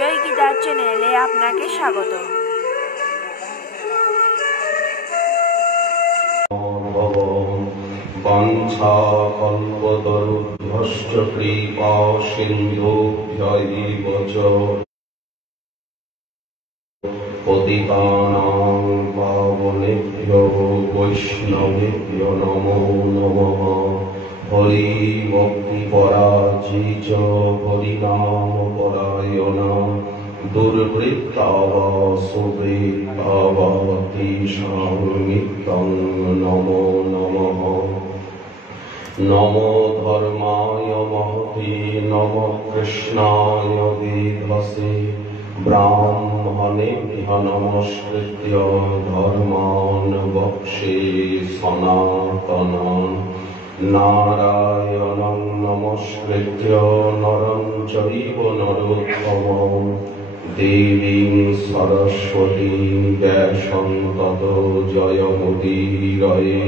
অজয় গীতার চ্যানেলে আপনাকে স্বাগত। বাঞ্ছাকল্পতরুভ্যশ্চ কৃপা সিন্ধুভ্যৈব চ পতিতানাং পাবনেভ্যো বৈষ্ণবেভ্যো নমো নমঃ। হরি ভক্তি পরাজি চ হরিনাম পরায়ণা দুর্বৃত্তা বা সুবৃত্তা বা তেষাং নিত্যং নমো নমঃ। নমো ধর্মায় মহতে নমঃ কৃষ্ণায় বেধসে ব্রাহ্মণেভ্যঃ নমস্কৃত্য ধর্মাन् বক্ষ্যে সনাতনাन् নারায়ণং নমস্কৃত্য নরং চৈব নরোত্তমং দেবীং সরস্বতীং ব্যাসং ততো জয়মুদীরয়ে।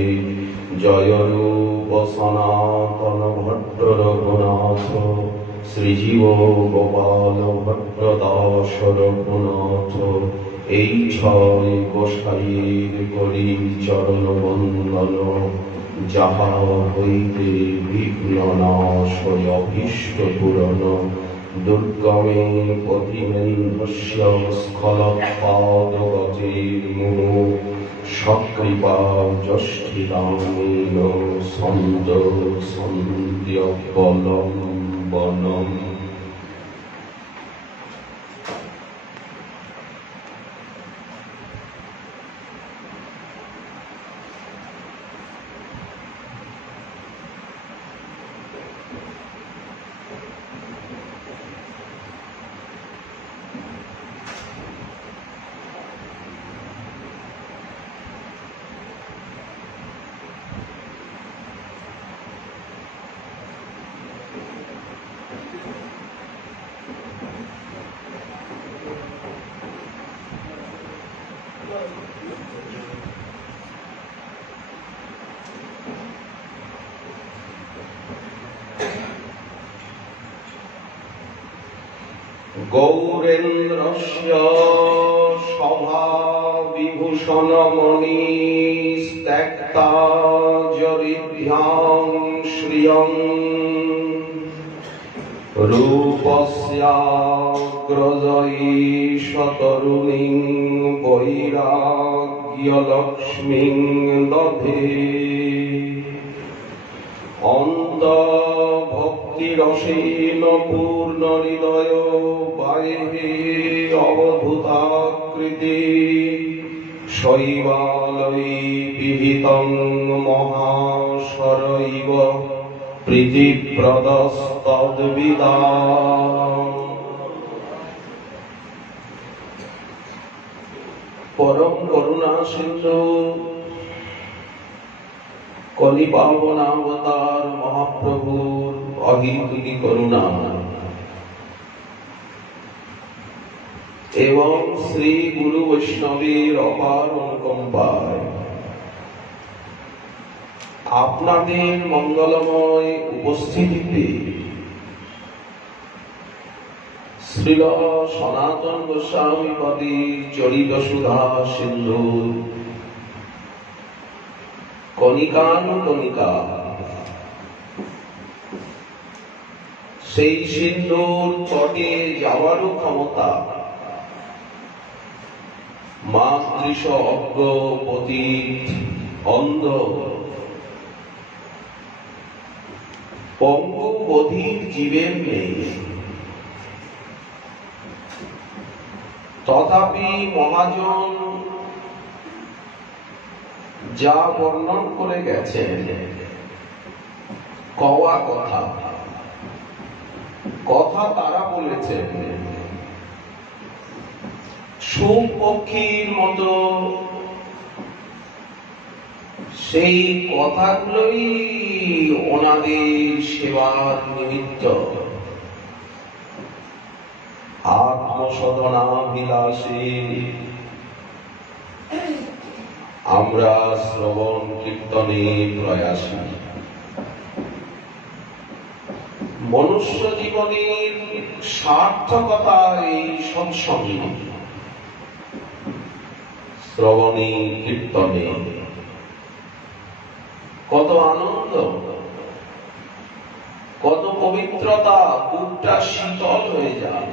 জয় রূপ সনাতন ভট্ট রঘুনাথ শ্রীজীব গোপাল ভট্ট দাস রঘুনাথ। এই ছয় গোসাইয়ের করি চরণ বন্দন, যাহা হইতে বিঘ্ন নাশ অভীষ্ট পূরণ। দুর্গমে পথিমেন্ধস্য স্খলৎপাদগতির্মুহু সকৃপা যষ্ঠিরামেণ সন্ধ্যবলম্বনম। গৌরেন্দ্রস্য সভা বিভূষণমণি ত্যক্তা জরিভ্যাং শ্রিয়ং রূপস্যাগ্রজয়ীশ তরুণীং বৈরাগ্যলক্ষ্মীং দধে। অন্তর্ভক্তিরসেন পূর্ণ হৃদয় বাহে অবধূতাকৃতি শৈবালয়ে বিহিতং মহাশরৈব প্রীতিপ্রদস্তদ্বিদাম। পরম করুণা সিন্ধু কলি পাবনাবতার মহাপ্রভুর অহিতুকি করুণা এবং শ্রী গুরু বৈষ্ণবের অপার অনুকম্পায় আপনাদের মঙ্গলময় উপস্থিতিতে শ্রীল সনাতন গোস্বামী পাদের চরিত সুধা সিন্ধু কণিকানুকণিকা সেই সিন্ধুর তটে যাওয়ারও ক্ষমতা মাতৃশ অজ্ঞ পতিত অন্ধ পঙ্গু বধির জীবের নেই। তথাপি মহাজন যা বর্ণন করে গেছেন কওয়া কথা কথা তারা বলেছেন সুপক্ষীর মতো সেই কথাগুলোই ওনাদের সেবার নিমিত্ত আত্মসাধনাভিলাষী আমরা শ্রবণ কীর্তনে প্রয়াসী। মনুষ্য জীবনের সার্থকতা এই সৎসঙ্গে, শ্রবণে, কীর্তনে কত আনন্দ, কত পবিত্রতা, বুকটা শীতল হয়ে যায়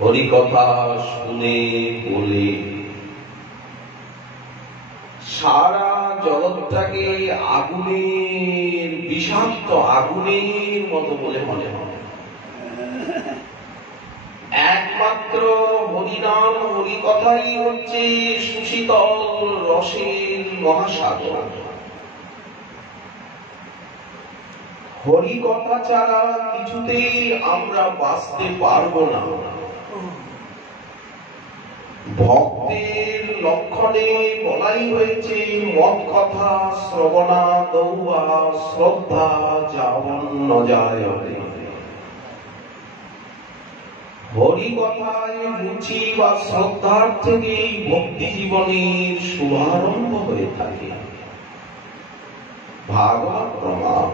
হরিকথা শুনে বলে। সারা জগৎটাকে আগুনের, বিষাক্ত আগুনের মতো বলে মনে হয়। একমাত্র হরিনাম, হরিকথাই হচ্ছে সুশীতল রসের মহাসাগর। হরিকথা ছাড়া কিছুতেই আমরা বাঁচতে পারবো না। ভক্তের লক্ষণে বলাই হয়েছে মত কথা শ্রবণা দৌয়া শ্রদ্ধা যাবন্ন যায়। হরিকথায় রুচি বা শ্রদ্ধার থেকেই ভক্তি জীবনের শুভারম্ভ হয়ে থাকে। ভাগবত প্রমাণ।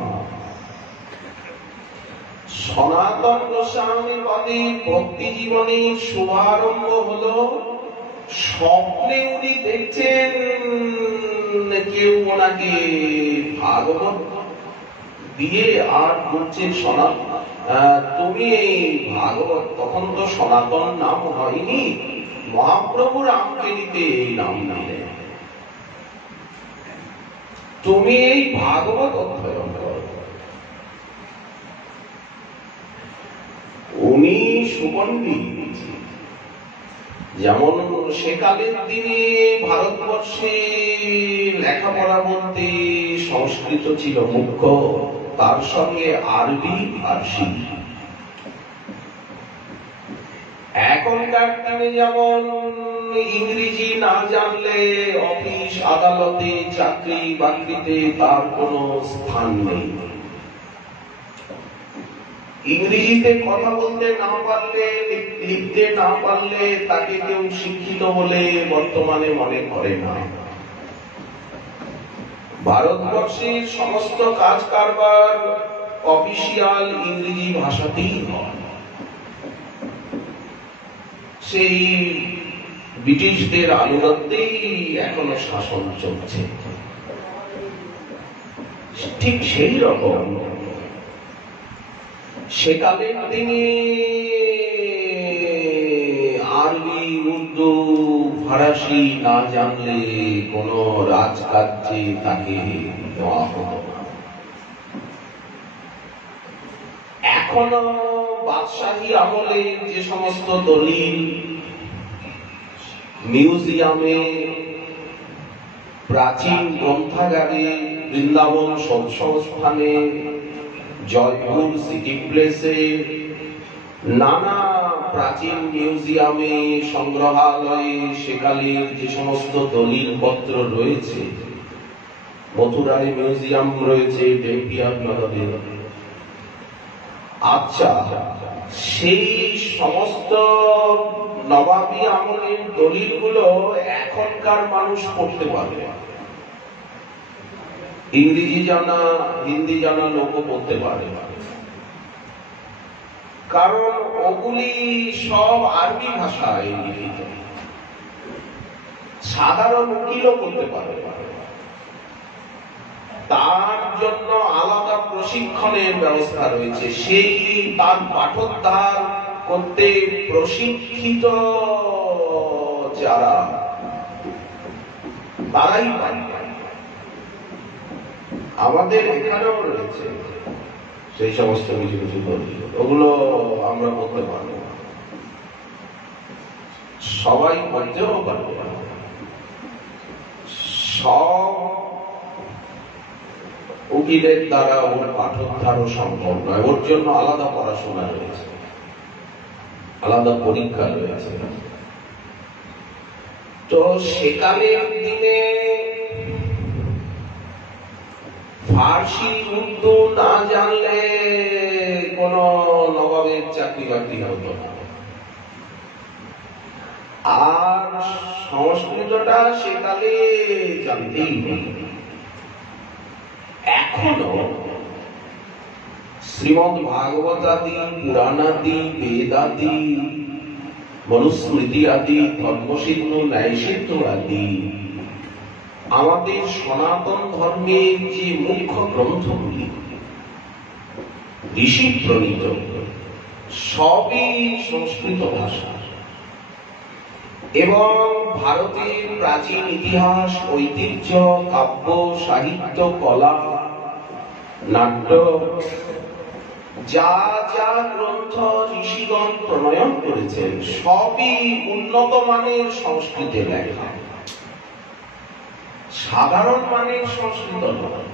সনাতন গোস্বামী পদে ভক্তি জীবনের শুভারম্ভ হলো স্বপ্নে উনি দেখছেন কেউ ওনাকে ভাগবত দিয়ে আর বলছে তুমি এই ভাগবত, তখন তো সনাতন নাম হয়নি, মহাপ্রভু রামকেলিতে এই নাম নিলে, তুমি এই ভাগবত অধ্যয়ন করো। উনি সুপণ্ডিত। যেমন সেকালের দিনে ভারতবর্ষে লেখাপড়া বলতে সংস্কৃত ছিল মুখ্য, তার সঙ্গে আরবি, ফার্সি। এখনকার দিনে যেমন ইংরেজি না জানলে অফিস আদালতে চাকরি বাকরিতে তার কোনো স্থান নেই। ইংরেজিতে কথা বলতে না পারলে, লিখতে না পারলে তাকে কেউ শিক্ষিত বলে বর্তমানে মনে করে না। ভারতবর্ষের সমস্ত কাজ কারবার অফিসিয়াল ইংরেজি ভাষাতেই হয়। সেই ব্রিটিশদের আনুগত্যেই এখনো শাসন চলছে। ঠিক সেই রকম সেকালের দিনে আরবি, উর্দু, ফারাসি না জানলে কোন রাজকার্যে তাকে দেওয়া হতো না। এখনো বাদশাহী আমলে যে সমস্ত দলিল মিউজিয়ামে, প্রাচীন গ্রন্থাগারে, বৃন্দাবন সংস্থানে, জয়পুর সিটি প্লেসে, নানা প্রাচীন মিউজিয়ামে, সংগ্রহালয়ে সেকালের যে সমস্ত দলিল পত্র রয়েছে, মথুরায় মিউজিয়াম রয়েছে, টেম্পিয়ার নগরে। আচ্ছা, সেই সমস্ত নবাবী আমলের দলিলগুলো এখনকার মানুষ পড়তে পারবে। ইংরেজি জানা, হিন্দি জানা লোকও পড়তে পারে, কারণ ওগুলি সব আরবি ভাষায় লিখিত। সাধারণ উকিলও করতে পারে। তার জন্য আলাদা প্রশিক্ষণের ব্যবস্থা রয়েছে। সেই তার পাঠোদ্ধার করতে প্রশিক্ষিত যারা, তারাই পারে। আমাদের এখানেও রয়েছে সেই সমস্ত কিছু কিছু দলিল, ওগুলো আমরা বলতে পারবো না, সবাই বলতেও পারবো না। সব উকিলের দ্বারা ওর পাঠোদ্ধারও সম্ভব নয়। ওর জন্য আলাদা পড়াশোনা রয়েছে, আলাদা পরীক্ষা রয়েছে। তো সেকালের দিনে ফার্সি, উর্দু না জানলে কোন নবাবের চাকরি বাকরি হতো না। আর সংস্কৃতটা সেকালে জানতেই নেই। এখনো শ্রীমদ ভাগবতাদি, পুরাণাদি, বেদাদি, মনুস্মৃতি আদি, ধর্মসিন্ধু, ন্যায়সিন্ধু আদি আমাদের সনাতন ধর্মের যে মুখ্য গ্রন্থগুলি ঋষি প্রণীত, সবই সংস্কৃত ভাষা এবং ভারতের প্রাচীন ইতিহাস, ঐতিহ্য, কাব্য, সাহিত্য, কলা, নাট্য, যা যা গ্রন্থ ঋষিগণ প্রণয়ন করেছেন সবই উন্নত মানের সংস্কৃতে লেখা, সাধারণ মানের সংস্কৃত নয়,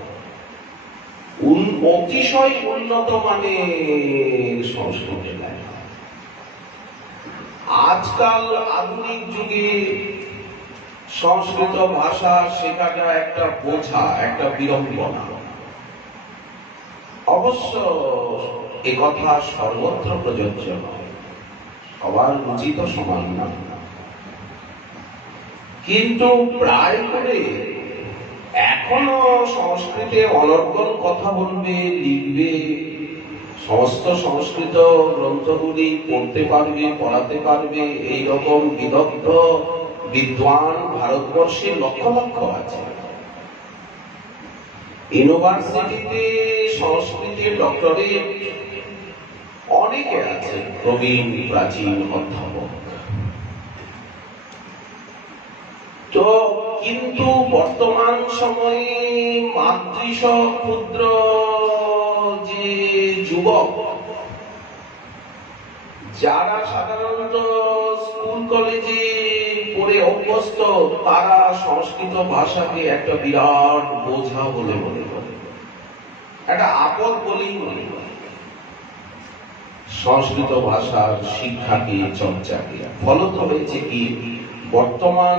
অতিশয় উন্নত মানের সংস্কৃতে লেখা। আজকাল আধুনিক যুগে সংস্কৃত ভাষা শেখাটা একটা বোঝা, একটা বিড়ম্বনা। অবশ্য একথা সর্বত্র প্রযোজ্য নয়, সবার রুচি তো সমান না, কিন্তু প্রায় করে এখনো সংস্কৃতে অনর্গল কথা বলবে, লিখবে, সমস্ত সংস্কৃত গ্রন্থগুলি পড়তে পারবে, পড়াতে পারবে, এইরকম বিদগ্ধ বিদ্বান ভারতবর্ষে লক্ষ লক্ষ আছে। ইউনিভার্সিটিতে সংস্কৃতির ডক্টরেট অনেকে আছে, প্রবীণ প্রাচীন অধ্যাপক। তো কিন্তু বর্তমান সময়ে মাতৃশ ক্ষুদ্র যে যুবক, যারা সাধারণত স্কুল কলেজে পড়ে অভ্যস্ত, তারা সংস্কৃত ভাষাকে একটা বিরাট বোঝা বলে মনে করে, একটা আপদ বলেই মনে করে সংস্কৃত ভাষার শিক্ষাকে, চর্চাকে। ফলত হয়েছে কি, বর্তমান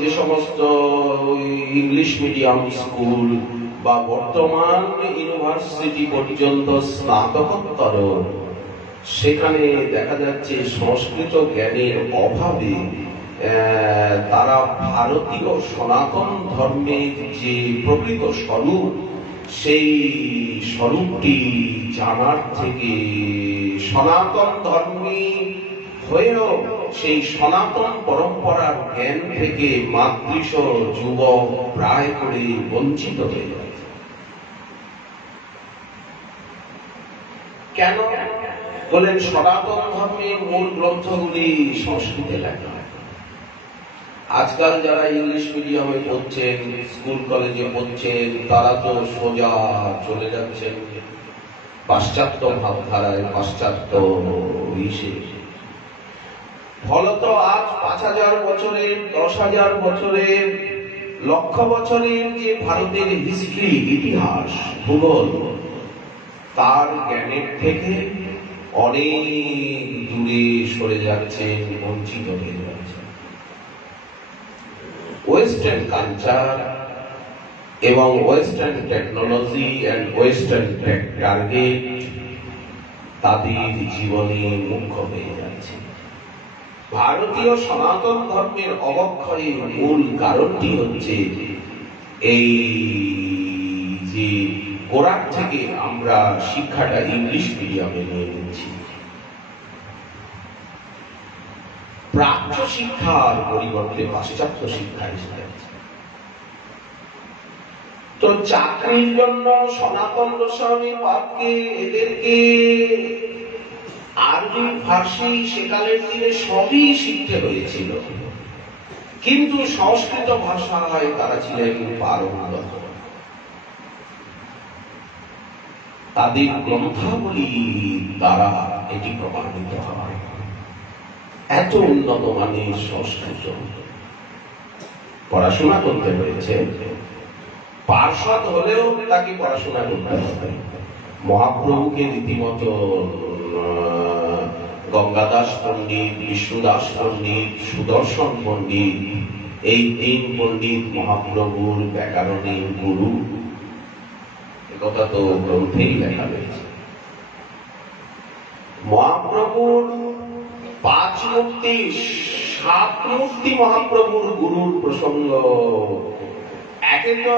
যে সমস্ত ইংলিশ মিডিয়াম স্কুল বা বর্তমান ইউনিভার্সিটি পর্যন্ত স্নাতকোত্তর, সেখানে দেখা যাচ্ছে সংস্কৃত জ্ঞানের অভাবে তারা ভারতীয় সনাতন ধর্মের যে প্রকৃত স্বরূপ, সেই স্বরূপটি জানার থেকে সনাতন ধর্মী হয়েও সেই সনাতন পরম্পরার জ্ঞান থেকে মাতৃশ যুবক প্রায় করে বঞ্চিত হয়ে যায়। কেন বলেন? সনাতন ধর্মের মূল গ্রন্থগুলি সংস্কৃতে লেখা। আজকাল যারা ইংলিশ মিডিয়ামে পড়ছেন, স্কুল কলেজে পড়ছেন, তারা তো সোজা চলে যাচ্ছেন পাশ্চাত্য ভাবধারায়, পাশ্চাত্য ইসে। ফলত আজ 5000 বছরের, 10,000 বছরের, লক্ষ বছরের যে ভারতের হিস্ট্রি, ইতিহাস, ভূগোল, তার জ্ঞানের থেকে অনেক দূরে সরে যাচ্ছে, বঞ্চিত হয়ে যাচ্ছে। ওয়েস্টার্ন কালচার এবং western technology and western target তাদের জীবনে মুখ্য হয়ে যাচ্ছে। ভারতীয় সনাতন ধর্মের অবক্ষয়ের মূল কারণটি হচ্ছে এই যে গোড়ার থেকে আমরা শিক্ষাটা ইংলিশ মিডিয়ামে নিয়ে নিচ্ছি। প্রাচ্য শিক্ষার পরিবর্তে পাশ্চাত্য শিক্ষা এসে যাচ্ছে। তো চাকরির জন্য সনাতন গোস্বামী পাপকে, এদেরকে আরবি, ফার্সি সেকালের দিনে সবই শিখতে হয়েছিল, কিন্তু সংস্কৃত ভাষায় তারা ছিলেন পারঙ্গম। তাদের গ্রন্থাবলী দ্বারা এটি প্রমাণিত হয়। এত উন্নত মানের সংস্কৃত পড়াশোনা করতে হয়েছে, পার্ষদ হলেও তাকে পড়াশোনা করতে হবে। মহাপ্রভুকে রীতিমতো গঙ্গাদাস পণ্ডিত, বিষ্ণুদাস পণ্ডিত, সুদর্শন পণ্ডিত, এই 3 পণ্ডিত মহাপ্রভুর ব্যাকরণের গুরু, একথা তো গ্রন্থেই লেখা রয়েছে। মহাপ্রভুর 5 মূর্তি, 7 মূর্তি মহাপ্রভুর গুরুর প্রসঙ্গ একে তো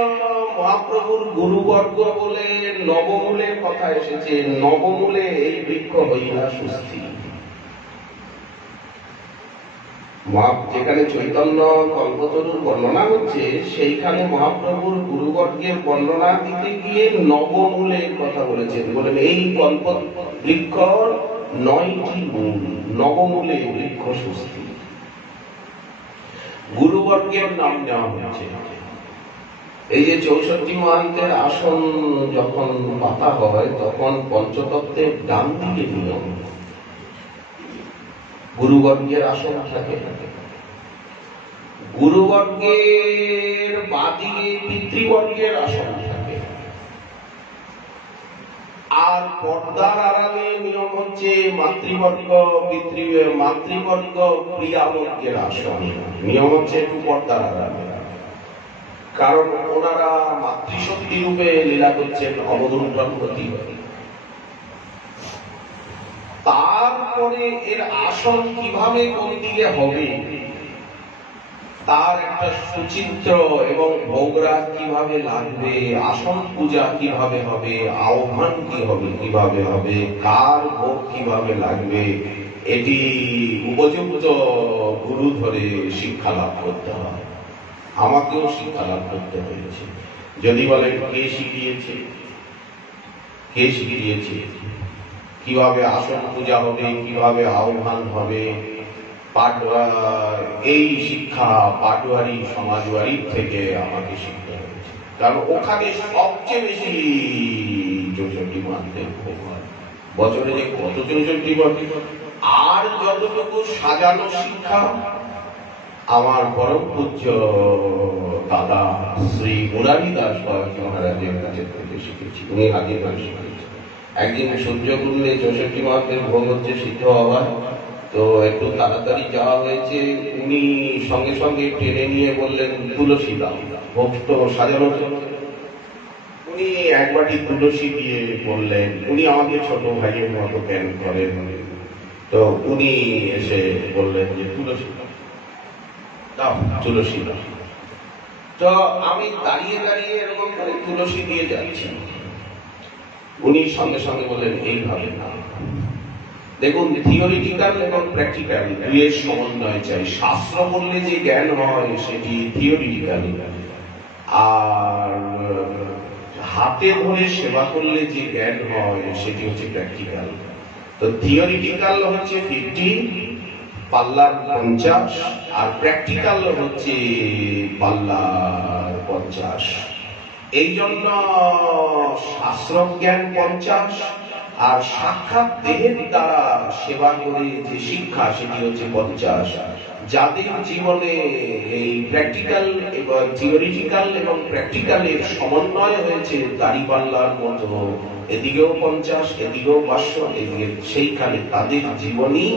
মহাপ্রভুর গুরুবর্গ বলে নবমূলের কথা এসেছে, নবমূলে এই বৃক্ষ হইলা সুস্থির। যেখানে চৈতন্য কল্পতরুর বর্ণনা হচ্ছে সেইখানে মহাপ্রভুর গুরুবর্গের বর্ণনা দিতে গিয়ে নবমূলের কথা বলেছেন। বলেন এই কল্প বৃক্ষ 9টি মূল, নবমূলে বৃক্ষ সুস্থির। গুরুবর্গের নাম নেওয়া হচ্ছে। এই যে 64 মহান্তের আসন যখন পাতা হয় তখন পঞ্চতত্ত্বের ডান দিকে নিয়ম গুরুবর্গের আসন থাকে, গুরুবর্গের বাদিকে পিতৃবর্গের আসন থাকে, আর পর্দার আড়ালে নিয়ম হচ্ছে মাতৃবর্গ মাতৃবর্গ প্রিয়াবর্গের আসন। নিয়ম হচ্ছে একটু পর্দার আড়ালে, কারণ ওনারা মাতৃশক্তি রূপে লীলা করছেন অবধূতন প্রতি। তারপরে এর আসন কিভাবে কোন দিকে হবে তার একটা সুচিত্র এবং ভোগরাগ কিভাবে লাগবে, আসন পূজা কিভাবে হবে, আহ্বান কিভাবে হবে, কার ভোগ কিভাবে লাগবে, এটি উপযুক্ত গুরু ধরে শিক্ষা লাভ করতে হয়। আমাকেও শিক্ষা লাভ করতে হয়েছে। যদি বলেন কে শিখিয়েছে, কে শিখিয়েছে, কিভাবে আসন পূজা হবে, কিভাবে আহ্বান হবে, এই শিক্ষা পাটোয়ারি সমাজবাড়ি থেকে আমাকে শিখতে হয়েছে। কারণ ওখানে সবচেয়ে বেশি 64 মহান্তের ভোগ হয়। বছরে যে কত 64 মহান্ত, আর যতটুকু সাজানো শিক্ষা আমার পরম পূজ্য দাদা শ্রী মুরারি দাস বাবাজি মহারাজের কাছে থেকে শিখেছি। উনি হাজির গান শিখেছেন। একদিন সূর্য করলে 64 মহান্তের ভোগ হচ্ছে সিদ্ধ হওয়ায়, তো একটু তাড়াতাড়ি যাওয়া হয়েছে। উনি সঙ্গে সঙ্গে টেনে নিয়ে বললেন তুলসী দাও, ভোগ তো সাজানোর জন্য। উনি এক বাটি তুলসী দিয়ে বললেন, উনি আমাকে ছোট ভাইয়ের মতো জ্ঞান করেন, তো উনি এসে বললেন যে তুলসী দাও, তুলসী দাও। তো আমি দাঁড়িয়ে দাঁড়িয়ে এরকম করে তুলসী দিয়ে যাচ্ছি, উনি সঙ্গে সঙ্গে বললেন এইভাবে না। দেখুন, থিওরিটিক্যাল এবং প্র্যাকটিক্যাল দুইয়ের সমন্বয় চাই। শাস্ত্র বললে যে জ্ঞান হয় সেটি থিওরিটিক্যাল, আর হাতে ধরে সেবা করলে যে জ্ঞান হয় সেটি হচ্ছে প্র্যাকটিক্যাল। তো থিওরিটিক্যাল হচ্ছে 50, পাল্লার 50, আর প্র্যাকটিক্যাল হচ্ছে পাল্লার 50। এই জন্য শাস্ত্র জ্ঞান 50, আর সাক্ষাৎ দেহের দ্বারা সেবা করে যে শিক্ষা সেটি হচ্ছে 50। যাদের জীবনে এই প্র্যাকটিক্যাল এবং থিওরিটিক্যাল এবং প্র্যাকটিক্যালের সমন্বয় হয়েছে দাড়িপাল্লার মতো, এদিকেও 50 এদিকেও 500, এদিকে সেইখানে তাদের জীবনই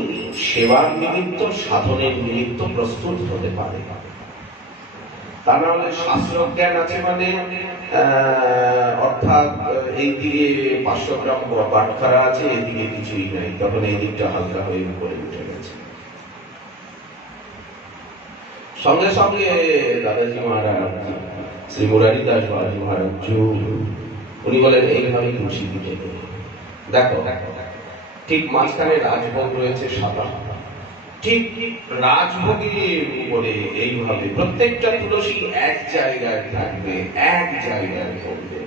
সেবার নিমিত্ত সাধনের নিমিত্ত প্রস্তুত হতে পারে। তা না হলে শাস্ত্র জ্ঞান আছে মানে অর্থাৎ এইদিকে 500 গ্রাম বাটখারা আছে, এদিকে কিছুই নাই, তখন এই দিকটা হালকা হয়ে উপরে উঠে গেছে। সঙ্গে সঙ্গে দাদাজি মহারাজ শ্রী মুরারি দাস বাবাজি মহারাজ উনি বলেন এইভাবে তুলসী দিতে। দেখো ঠিক মাঝখানে রাজভোগ রয়েছে সাদা, ঠিক রাজভোগের উপরে এইভাবে প্রত্যেকটা তুলসী এক জায়গায় থাকবে, এক জায়গায় থাকবে।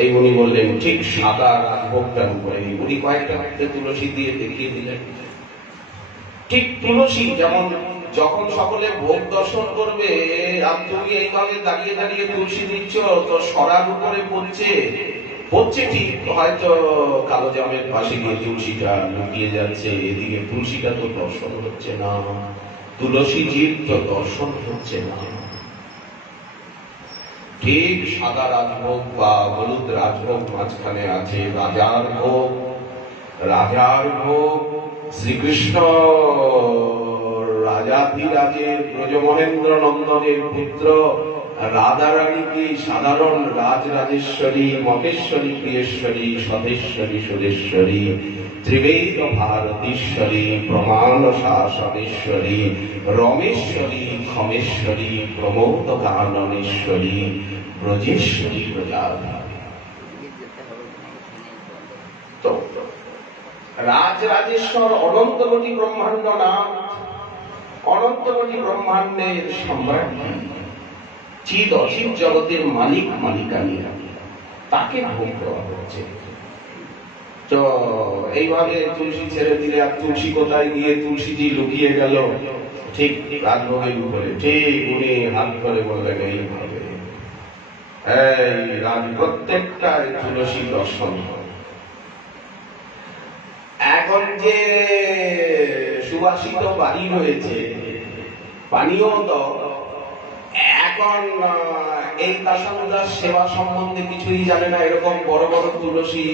এই উনি বললেন ঠিক সাদা রাজভোগটার উপরে উনি কয়েকটা তুলসী দিয়ে দেখিয়ে দিলেন। ঠিক তুলসী যেমন যখন সকলে ভোগ দর্শন করবে আর তুমি এইভাবে দাঁড়িয়ে দাঁড়িয়ে তুলসী দিচ্ছ, তো সরার উপরে পড়ছে ঠিক, হয়তো কালো জামের পাশে গিয়ে তুলসীটা লুকিয়ে যাচ্ছে, এদিকে তুলসীটা তো দর্শন হচ্ছে না, তুলসীজির তো দর্শন হচ্ছে না। ঠিক সাদা রাজভোগ বা হলুদ রাজভোগ মাঝখানে আছে রাজার ভোগ। রাজার ভোগ শ্রীকৃষ্ণ রাজাধিরাজের ব্রজমহেন্দ্র নন্দনের পুত্র রাধারানীকে সাধারণ রাজরাজেশ্বরী, মহেশ্বরী, প্রিয়েশ্বরী, সধেশ্বরী, সুরেশ্বরী, ত্রিবেদ ভারতীশ্বরী, প্রমাণ শাসনেশ্বরী, রমেশ্বরী, ক্ষমেশ্বরী, প্রমোদ কাননেশ্বরী, ব্রজেশ্বরী প্রজাধারী। তো রাজরাজেশ্বর অনন্ত কোটি ব্রহ্মাণ্ড নাথ, অনন্ত কোটি ব্রহ্মাণ্ডের সম্রাট, চিদ অচিত জগতের মালিক মালিকানীরা, তাকে ভোগ দেওয়া হচ্ছে। তো এইভাবে তুলসী ছেড়ে দিলে আর তুলসী কোথায় গিয়ে তুলসীজি লুকিয়ে গেল ঠিক রাজভোগের উপরে, ঠিক উনি হাত করে বললেন এইভাবে, এই রাজ প্রত্যেকটা তুলসী দর্শন। এখন যে সুবাসিত বাড়ি রয়েছে পানীয়, তো এখন এই দাসানুদাস সেবা সম্বন্ধে কিছুই জানে না, এরকম বড় বড় তুলসী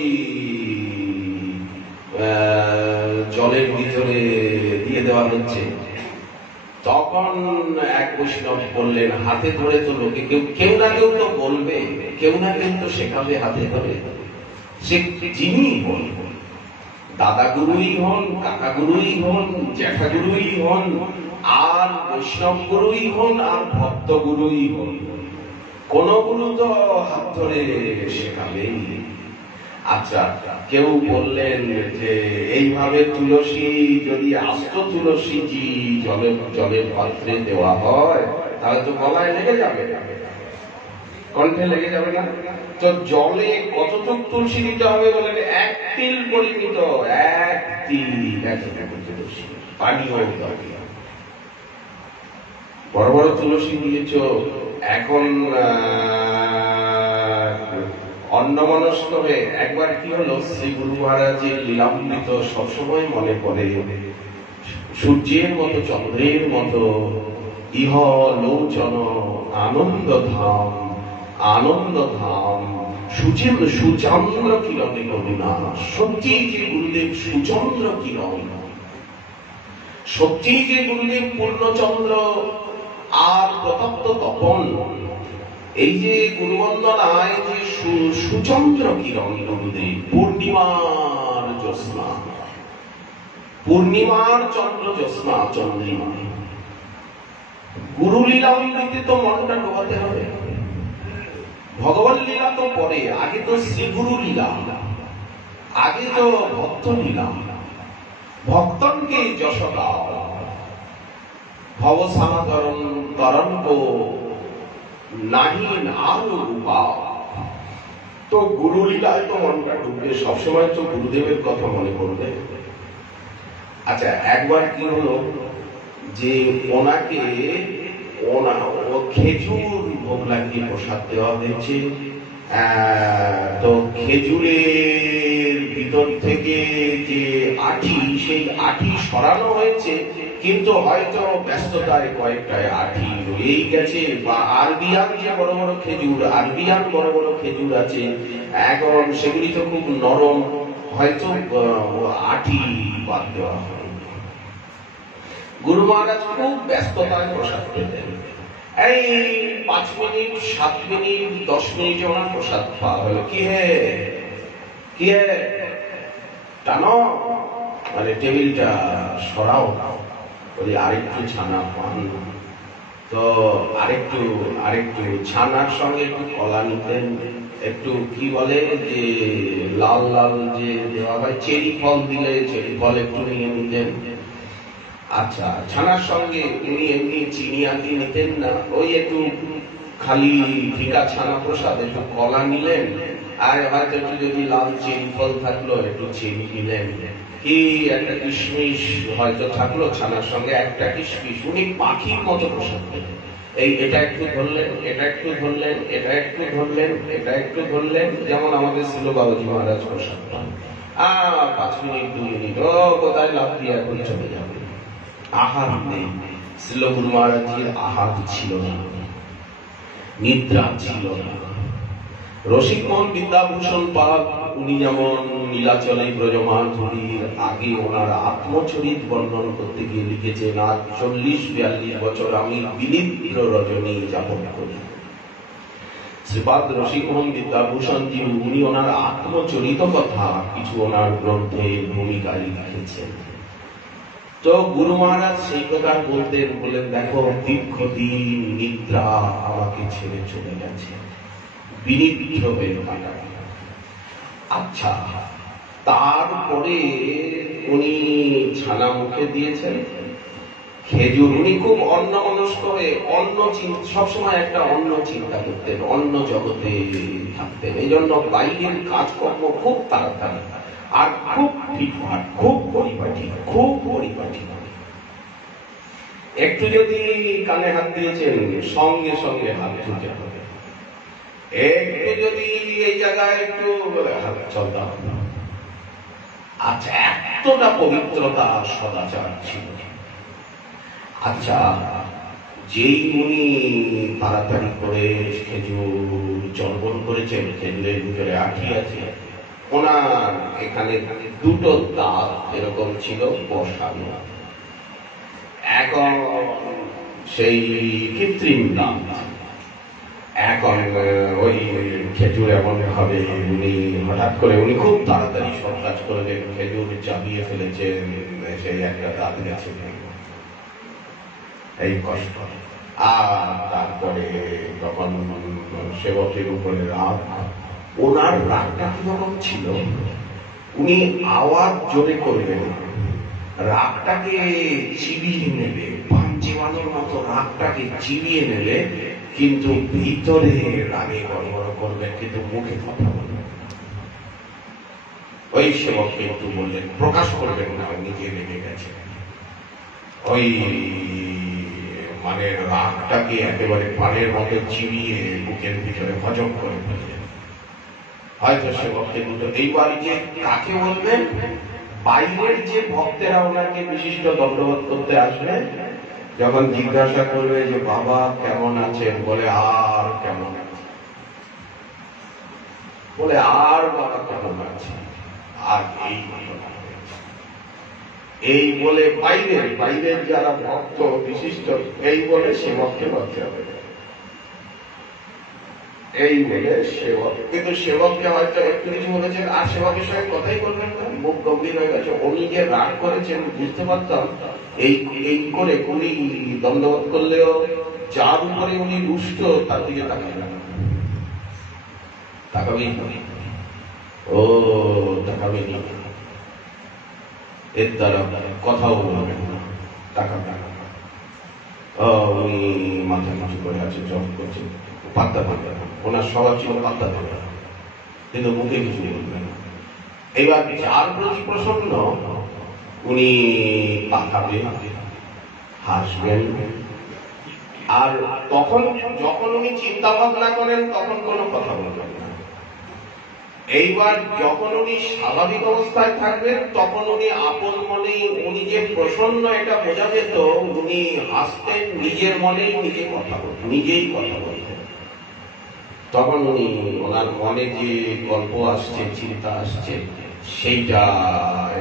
জলের ভিতরে দিয়ে দেওয়া হচ্ছে। তখন এক বৈষ্ণব বললেন, হাতে ধরে তো লোকে কেউ না কেউ তো বলবে, কেউ না কেউ তো শেখাবে হাতে ধরে, সে যিনি হন, দাদা গুরুই হন, কাকা গুরুই হন, জ্যাঠা গুরুই হন, আর বৈষ্ণব গুরুই হন, আর ভক্ত গুরুই হন, কোন গুরু তো হাত ধরে শেখাবেই। আচ্ছা, কেউ বললেন যে এইভাবে তুলসী যদি আস্ত তুলসীজি জলের পাত্রে দেওয়া হয় তাহলে তো গলায় লেগে যাবে, কণ্ঠে লেগে যাবে না? তো জলে কতটুক তুলসী দিতে হবে বলেন? 1 তিল পরিমিত, 1 তিল তুলসী পানীয়। বড় বড় তুলসী দিয়েছ, এখন অন্নমনস্ক হয়ে একবার কি হলো, শ্রী গুরু মহারাজের লীলামৃত সবসময় মনে পড়ে। সূর্যের মতো চন্দ্রের মতো ইহ লোচন আনন্দ ধাম, আনন্দ ধাম সুচন্দ্র কিরণে করুণা। সত্যি যে গুরুদেব সুচন্দ্র কিরণ, সত্যি যে গুরুদেব পূর্ণচন্দ্র আর প্রতপ্ত তপন। এই যে গুরুবন্দনায় যে সুচন্দ্র কিরণ গুরুদেব, পূর্ণিমার জ্যোৎস্না, পূর্ণিমার চন্দ্র জ্যোৎস্না চন্দ্রিমা। গুরু লীলামৃতে তো মনটা ডোবাতে হবে। ভগবান লীলা তো পরে, আগে তো শ্রীগুরু লীলা, আগে তো ভক্ত লীলা। ভক্তনকে যশ দাও, ভব সমাতরণ তরঙ্গ নাহিন আরো রূপা। তো গুরু লীলায় তো মনটা ডুববে, সবসময় তো গুরুদেবের কথা মনে করবে। আচ্ছা, একবার কি হলো যে ওনাকে খেজুর ভোগ লাগিয়ে প্রসাদ দেওয়া হয়েছে। তো খেজুরের ভিতর থেকে যে আঠি, সেই আঠি সরানো হয়েছে, কিন্তু হয়তো ব্যস্ততায় কয়েকটায় আঠি রয়েই গেছে। বা আরবিয়ান যে বড় বড় খেজুর, আরবিয়ান বড় বড় খেজুর আছে, এখন সেগুলি তো খুব নরম, হয়তো আঠি বাদ দেওয়া হয়। গুরু মহারাজ খুব ব্যস্ততায় প্রসাদ পেতেন। এই 5 মিনিট, 7 মিনিট, 10 মিনিটে ওনার প্রসাদ পাওয়া হলো। কি হে টানো, মানে টেবিলটা সরাও, বলি আরেকটু ছানা পান। তো আরেকটু ছানার সঙ্গে একটু কলা নিতেন, একটু কি বলে যে লাল লাল যে দেওয়া হয়, চেরি ফল দিলে চেরি ফল একটু নিয়ে নিতেন। আচ্ছা, ছানার সঙ্গে উনি এমনি চিনি আনতে নিতেন না, ওই একটু খালি ফিকা ছানা প্রসাদ, একটু কলা নিলেন, আর হয়তো একটু যদি লাল চেরি ফল থাকলো একটু চেরি নিলেন, কি একটা কিশমিশ হয়তো থাকলো ছানার সঙ্গে, একটা কিশমিশ। উনি পাখির মতো প্রসাদ পেতেন। এটা একটু ধরলেন, এটা একটু ধরলেন, এটা একটু ধরলেন, এটা একটু ধরলেন, যেমন আমাদের ছিল বাবাজি মহারাজ প্রসাদ পান। 5 মিনিট 2 মিনিট, ও কোথায় লাভ দিয়ে এখন চলে যাবে। আহার নেই, শ্রীল গুরু মহারাজের আহার ছিল না, নিদ্রা ছিল না। রসিক মোহন বিদ্যাভূষণ পাল, উনি যেমন নীলাচলে ব্রজমাধুরীর আগে ওনার আত্মচরিত বর্ণন করতে গিয়ে লিখেছেন, আজ 40-42 বছর আমি বিনিদ্র রজনী যাপন করি। শ্রীপাদ রসিক মোহন বিদ্যাভূষণজি, উনি ওনার আত্মচরিত কথা কিছু ওনার গ্রন্থে ভূমিকায় লিখেছেন। তো গুরু মহারাজ সেই প্রকার বলতেন, বলেন দেখো দীর্ঘদিন নিদ্রা আমাকে ছেড়ে চলে গেছে। বিনিবিদ্ধ হয়ে কাটা। আচ্ছা, তারপরে উনি ছানা মুখে দিয়েছেন, খেজুর। উনি খুব অন্যমনস্ক হয়ে সবসময় একটা অন্য চিন্তা করতেন, অন্য জগতে থাকতেন। এই জন্য বাইরের কাজকর্ম খুব তাড়াতাড়ি আর খুব ফিটফাট, খুব পরিপাটি, খুব পরিপাটি। একটু যদি কানে হাত দিয়েছেন, সঙ্গে সঙ্গে হাত ধুতে হবে। একটু যদি এই জায়গায় একটু হাত চলতে হবে। আচ্ছা, এতটা পবিত্রতা সদাচার ছিল। আচ্ছা, যেই উনি তাড়াতাড়ি করে খেজুর চর্বণ করেছেন, খেজুরের ভিতরে আঠি আছে, ওনার এখানে দুটো দাঁত এরকম ছিল বসানো, এখন সেই কৃত্রিম দাঁত। এখন ওই খেজুর এমন ভাবে উনি হঠাৎ করে উনি খুব তাড়াতাড়ি সব কাজ করলেন, খেজুর চাপিয়ে ফেলেছেন, সেই একটা দাঁত গেছে, এই কষ্ট। আর তারপরে তখন সেবকের উপরে রাগ, ওনার রাগটা কিরকম ছিল, উনি আওয়াজ জোরে করবেন, রাগটাকে চিবিয়ে নেবে, পান চিবানোর মতো রাগটাকে চিবিয়ে নেবে, কিন্তু ভিতরে রাগে গড়বড় করবেন, কিন্তু মুখে কথা বলবেন। ওই সেবককে একটু বললেন, প্রকাশ করবেন না নিজে রেগে গেছে। ওই মানে রাগটাকে একেবারে পানের মতো চিবিয়ে বুকের ভিতরে হজম করে ফেললেন। হয়তো সেবককে দুটো। এইবার যে কাকে বলবেন, বাইরের যে ভক্তেরা ওনাকে বিশিষ্ট দণ্ডবোধ করতে আসবে, যখন জিজ্ঞাসা করবে যে বাবা কেমন আছেন, বলে আর কেমন আছে, বলে আর বাবা কেমন আছে, আর এই বলে বাইরের যারা ভক্ত বিশিষ্ট, এই বলে সেবককে বলতে হবে, এই বলে সেবক। কিন্তু সেবককে হয়তো একটু কিছু বলেছেন, আর সেবকের সঙ্গে কথাই বলবেন না, মুখ গম্ভীর হয়ে গেছে। উনি যে রাগ করেছেন বুঝতে পারতাম, এই করে উনি দণ্ডবোধ করলেও যার উপরে উনি রুষ্ট তার দিকে তাকাবেই, ও তাকাবেই, এর দ্বারা কথাও বলবেন না, উনি মাথা মাথা করে আছে, জব করছে, পাত্তা পাবে না। ওনার স্বভাব ছিল পাত্তা দেবে না, কিন্তু মুখে কিছু বলবেন না। এবার যার প্রতি প্রসন্ন উনি তাকাবেন, হাসবেন। আর তখন যখন উনি চিন্তা ভাবনা করেন তখন কোনো কথা বলবেন না। এইবার যখন উনি স্বাভাবিক অবস্থায় থাকবেন তখন উনি আপন মনেই, উনি যে প্রসন্ন এটা বোঝা যেত, উনি হাসতেন নিজের মনেই, নিজেই কথা বলতেন। তখন উনি ওনার মনে যে গল্প আসছে, চিন্তা আসছে, সেইটা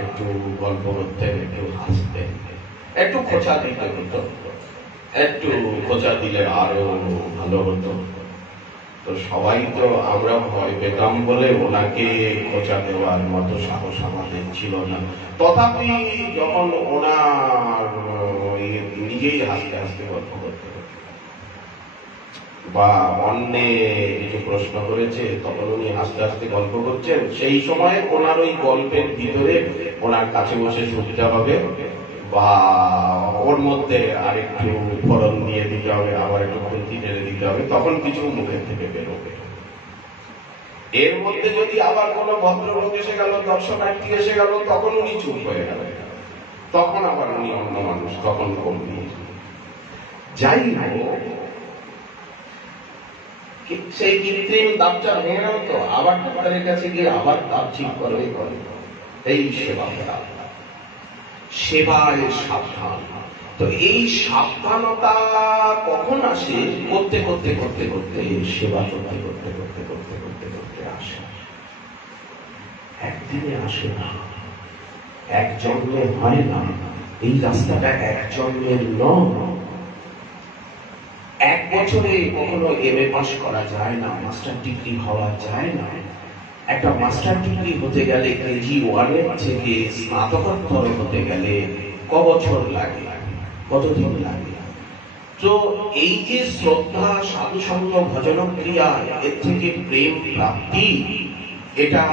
একটু গল্প করতেন, একটু হাসতেন, একটু খোঁচা দিতে হতো, একটু খোঁচা দিলে আরো ভালো হতো। তো সবাই তো আমরা ভয় পেতাম বলে ওনাকে খোঁচা দেওয়ার মতো সাহস আমাদের ছিল না। তথাপি যখন ওনার নিজেই হাসতে হাসতে গল্প করতে বা অন্যে কিছু প্রশ্ন করেছে, তখন উনি হাসতে হাসতে গল্প করছেন, সেই সময় ওনার ওই গল্পের ভিতরে ওনার কাছে বসে শুনতে হবে, বা ওর মধ্যে আরেকটু ফোড়ন দিয়ে দিতে হবে, আবার একটু খুন্তি টেনে দিতে হবে, তখন কিছু মুখের থেকে বেরোবে। এর মধ্যে যদি আবার কোনো ভদ্রলোক এসে গেল, দর্শনার্থী এসে গেল, তখন উনি চুপ হয়ে গেল, তখন আবার উনি অন্য মানুষ, তখন কমনি। যাই হোক, সেই কৃত্রিম দাঁতটা ভেঙে গেল, তো আবার ডাক্তারের কাছে গিয়ে আবার দাঁত ঠিক করে। এই সেবায় সাবধান। তো এই সাবধানতা কখন আসে? করতে করতে করতে করতে সেবা করতে করতে করতে করতে করতে করতে আসে। একদিনে আসে না, এক জন্মে হয় না। এই রাস্তাটা এক জন্মের নয়। এক বছরে কখনো MA পাস করা যায় না, মাস্টার ডিগ্রি হওয়া যায় না। একটা মাস্টার ডিগ্রি হতে গেলে KG1 থেকে স্নাতকোত্তর হতে গেলে ক বছর লাগে, কতদিন লাগে? তো এই যে শ্রদ্ধা, সাধুসঙ্গ, ভজন ক্রিয়া, এর থেকে প্রেম প্রাপ্তি, এটা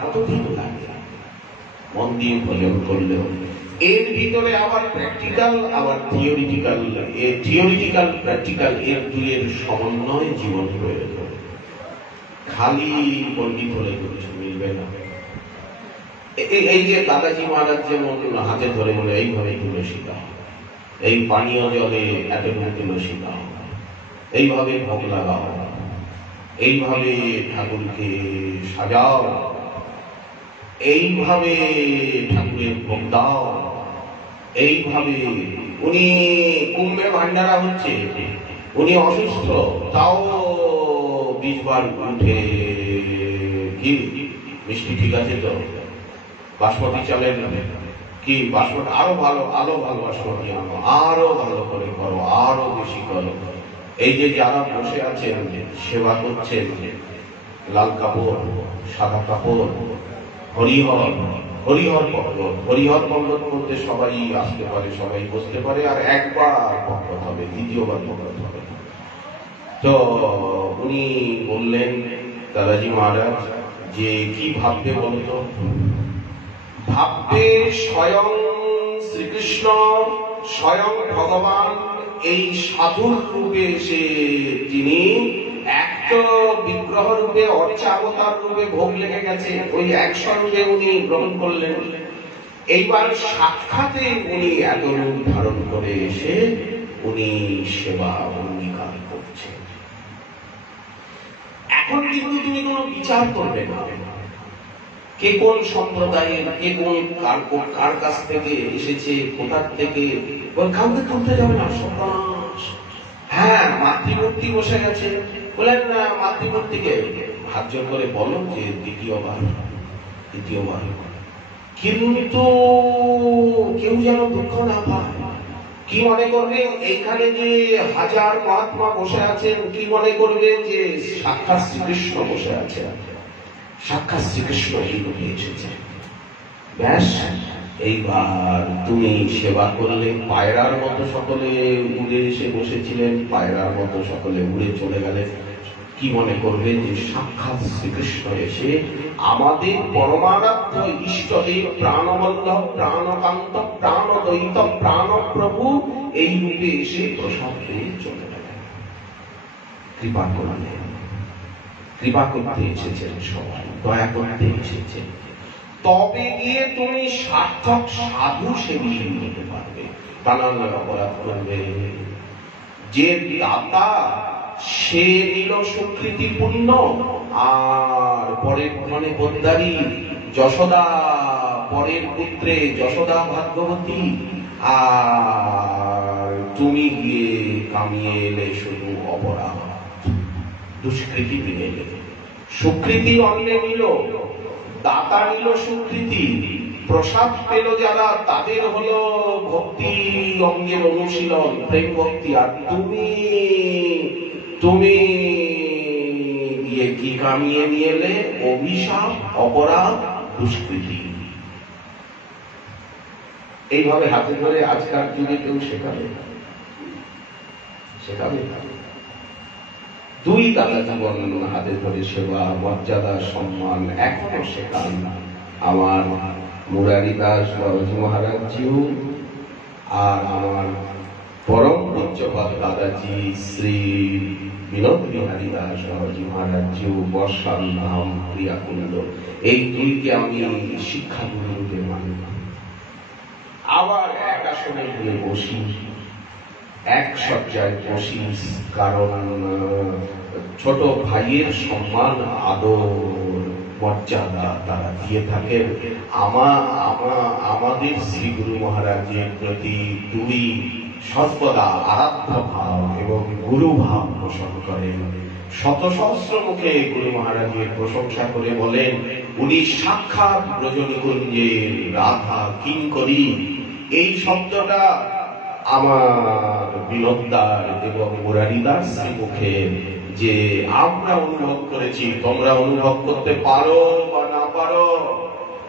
কতদিন লাগে মন দিয়ে ভজন করলে। এর ভিতরে আবার প্র্যাকটিক্যাল, আবার থিওরিটিক্যাল, থিওরিটিক্যাল প্র্যাকটিক্যাল এর দুইয়ের সমন্বয় জীবন প্রয়োজন। খালি পণ্ডিত হলে কিছু মিলবে না। এই যে দাদাজি মহারাজ যেমন হাতে ধরে বলে এইভাবে তুলসী দাও, এই পানীয় জলে এতটুকু তুলসী দাও, এইভাবে ভোগ লাগাও, এইভাবে ঠাকুরকে সাজাও, এইভাবে ঠাকুরের ভোগ দাও, এইভাবে। উনি কুম্ভে ভান্ডারা হচ্ছে, উনি অসুস্থ, তাও 20 বার উঠে কি মিষ্টি ঠিক আছে তো, বাসমতি চালের কি বাসমতি আরো ভালো, আরো ভালো বাসমতি আনো, আরো ভালো করে করো, আরো বেশি করো। এই যে যারা বসে আছেন সেবা করছেন, লাল কাপড়, সাদা কাপড়, হরিহর, হরিহর পর্বত, হরিহর পর্বত মধ্যে সবাই আসতে পারে, সবাই বসতে পারে, আর একবার পর্বত হবে, দ্বিতীয়বার পর্বত হবে। তো উনি বললেন দাদাজি মহারাজ যে কি ভাববে বলতো? ভাববে স্বয়ং শ্রীকৃষ্ণ, স্বয়ং ভগবান এই সাধুর রূপে এসে তিনি একটা বিগ্রহ রূপে, অর্চাবতার রূপে ভোগ লেগে গেছে, ওই একসঙ্গে উনি গ্রহণ করলেন। এইবার সাক্ষাতে উনি এত রূপ ধারণ করে এসে উনি সেবা অঙ্গীকার করছেন। এখন কিন্তু তুমি কোনো বিচার করবে না, কে কোন সম্প্রদায়ের, কে কোন কার কাছ থেকে এসেছে, কোথার থেকে, কাউকে করতে যাবে না। সর্বনাশ। হ্যাঁ, মাতৃমূর্তি বসে গেছে, বলেন না মাতৃমূর্তিকে হাত জোর করে বলো যে দ্বিতীয়বার, কিন্তু কেউ যেন দুঃখ না পায়। কি মনে করবে এইখানে যে হাজার মহাত্মা বসে আছেন, কি মনে করবে যে সাক্ষাৎ শ্রীকৃষ্ণ বসে আছেন, সাক্ষাৎ শ্রীকৃষ্ণ এই রূপে এসেছে। ব্যাস, এইবার তুমি সেবা করলে, পায়রার মতো সকলে উড়ে এসে বসেছিলেন, পায়রার মতো সকলে উড়ে চলে গেলেন। কি মনে করবে যে সাক্ষাৎ শ্রীকৃষ্ণ এসে আমাদের পরমারাধ্য ইষ্টদেব, প্রাণবল্লভ, প্রাণকান্ত, প্রাণদ্বৈত, প্রাণপ্রভু এই রূপে এসে প্রসাদ পেয়ে চলে গেলেন। কৃপা করলেন, কৃপা করতে এসেছেন, সবাই দয়া করতে এসেছেন। তবে গিয়ে তুমি সার্থক সাধু সেবী হতে পারবে। নানান অপরাধ করবে। যে দাতা সে নিল সুকৃতি পুণ্য, আর পরের মানে বন্দারি যশোদা, পরের পুত্রে যশোদা ভাগ্যবতী, আর তুমি গিয়ে কামিয়ে এলে শুধু অপরাধ, দুষ্কৃতি নিয়ে এলে। সুকৃতি অন্যে নিল, দাতা নিল সুকৃতি, প্রসাদ পেল যারা, তাদের হলো ভক্তি অঙ্গের অনুশীলন, প্রেম ভক্তি। আর তুমি গিয়ে কি কামিয়ে নিয়ে এলে? অভিশাপ, অপরাধ, দুষ্কৃতি। এইভাবে হাতে ধরে আজকাল যুগে কেউ শেখাবে? দুই দাদা জীবন হাতে ধরে সেবা, মর্যাদা, সম্মান এখনো শেখান আমার মুরারি দাস বাবাজি মহারাজজিও, আর আমার পরম পূজ্যপাদ দাদাজি শ্রী বিনোদ বিহারী দাস বাবাজি মহারাজজিও, বর্ষাল ধাম ক্রিয়াকুণ্ড, এই দুইকে আমি শিক্ষাগুরু রূপে মানি। আবার এক আসনে গিয়ে বসি, এক শয্যায় বসি, কারণ ছোট ভাইয়ের সম্মান, আদর, মর্যাদা তারা দিয়ে থাকেন। আমাদের শ্রী গুরু মহারাজের প্রতি দুই সর্বদা আরাধ্য ভাব এবং গুরু ভাব পোষণ করেন। শত সহস্র মুখে গুরু মহারাজের প্রশংসা করে বলেন, উনি সাক্ষাৎ ব্রজনিকুঞ্জের রাধা কিঙ্করী। এই শব্দটা আমার বিনোদার এবং মুরারিদাস মুখে যে আমরা অনুভব করেছি, তোমরা অনুভব করতে পারো বা না পারো,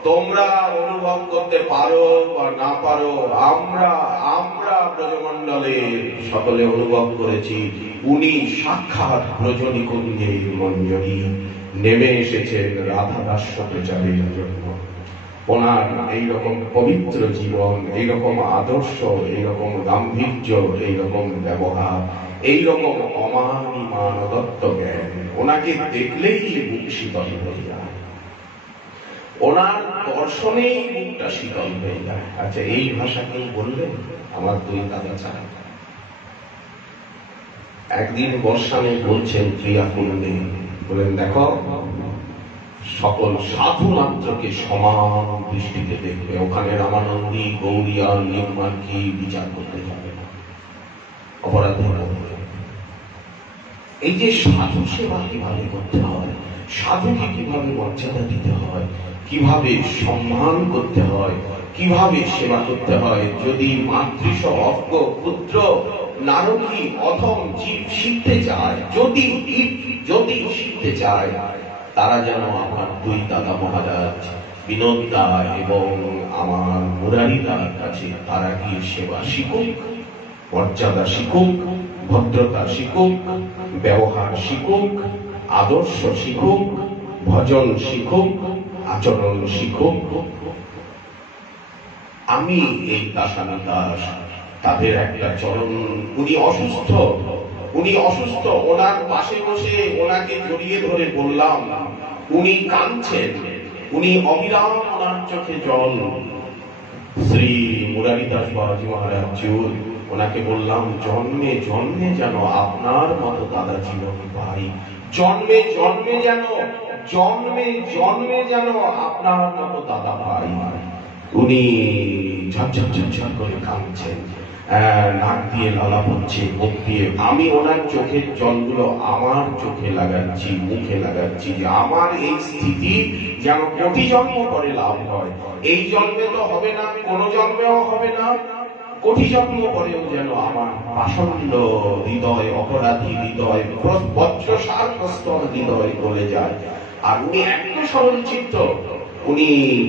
তোমরা অনুভব করতে পারো বা না পারো, আমরা আমরা ব্রজমণ্ডলে সকলে অনুভব করেছি উনি সাক্ষাৎ ব্রজনিকুঞ্জে মঞ্জরি নেমে এসেছেন রাধা দাস্য প্রচারের জন্য। ওনার এইরকম পবিত্র জীবন, এইরকম আদর্শ, এইরকম গাম্ভীর্য, এইরকম ব্যবহার, এইরকম অমানিমানদত্ত জ্ঞান, ওনাকে দেখলেই বুক শীতল হয়ে যায়, ওনার দর্শনেই বুকটা শীতল হয়ে যায়। আচ্ছা, এই ভাষা কেউ বললেন? আমার দুই দাদা ছাড়া। একদিন বর্ষানে বলছেন ক্রিয়াকুণ্ডে, বলেন দেখো সকল সাধু মাত্রকে সমান দৃষ্টিতে দেখবে, ওখানে রামানন্দী, গৌরিয়া, নির্মাণকে বিচার করতে যাবে না, অপরাধ হবে। এই যে সাধু সেবা কিভাবে করতে হয়, সাধুকে কিভাবে মর্যাদা দিতে হয়, কিভাবে সম্মান করতে হয়, কিভাবে সেবা করতে হয়, যদি মাতৃস অজ্ঞ পুত্র নারকী অধম জীব শিখতে চায়, যদি শিখতে চায়, তারা যেন আমার দুই দাদা মহারাজ বিনোদ দা এবং আমার মুরারি দার কাছে তারা গিয়ে সেবা শিখুক, মর্যাদা শিখুক, ভদ্রতা শিখুক, ব্যবহার শিখুক, আদর্শ শিখুক, ভজন শিখুক, আচরণ শিখুক। আমি এই দাসানা দাস তাদের একটা চরণ, উনি অসুস্থ, ওনার পাশে বসে ওনাকে জড়িয়ে ধরে বললাম, উনি কাঁদছেন, উনি অবিরাম, ওনার চোখে জল। শ্রী মুরারিদাস বাবাজি মহারাজ, ওনাকে বললাম, জন্মে জন্মে যেন আপনার মতো দাদা জীবন পাই, জন্মে জন্মে যেন আপনার মতো দাদা পাই। উনি ঝরঝর ঝরঝর করে কাঁদছেন, নাক দিয়ে লালা পড়ছে, মুখ দিয়ে। আমি ওনার চোখের জলগুলো আমার চোখে লাগাচ্ছি, মুখে লাগাচ্ছি, যে আমার এই স্থিতি যেন কোটি জন্ম পরে লাভ হয়। এই জন্মে তো হবে না, কোন জন্মেও হবে না, কোটি জন্ম পরেও যেন আমার পাষণ্ড হৃদয়, অপরাধী হৃদয়, বজ্রসারগ্রস্ত হৃদয় বলে যায়। আর উনি এত সরল চিত্ত, উনি